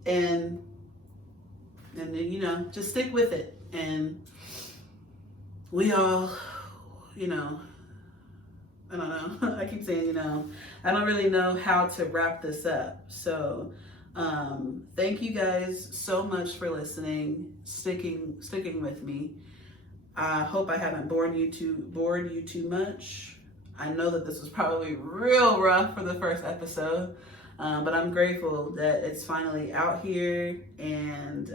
And you know, just stick with it. And we all, you know, I don't know. I keep saying, you know, I don't really know how to wrap this up. So thank you guys so much for listening, sticking with me. I hope I haven't bored you too much. I know that this was probably real rough for the first episode, but I'm grateful that it's finally out here. And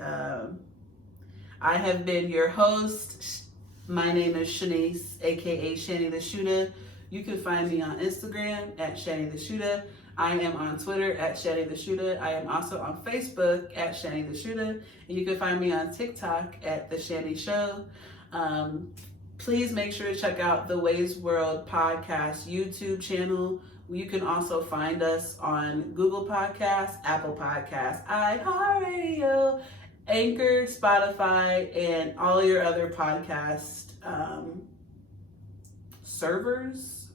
I have been your host. My name is Shanice, aka Shanny the Shoota. You can find me on Instagram at Shanny the Shoota. I am on Twitter at Shanny the Shoota. I am also on Facebook at Shanny the Shoota. And you can find me on TikTok at The Shanny Show. Please make sure to check out the Ways World Podcast YouTube channel. You can also find us on Google Podcasts, Apple Podcasts, iHeartRadio, Anchor, Spotify, and all your other podcast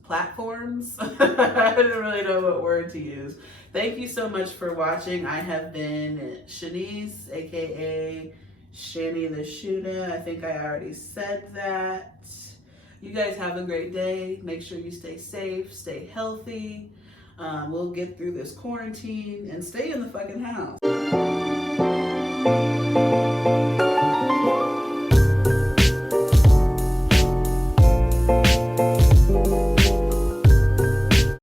platforms. I don't really know what word to use. Thank you so much for watching. I have been Shanice, aka Shanny the Shoota. I think I already said that. You guys have a great day. Make sure you stay safe, stay healthy. We'll get through this quarantine, and stay in the fucking house.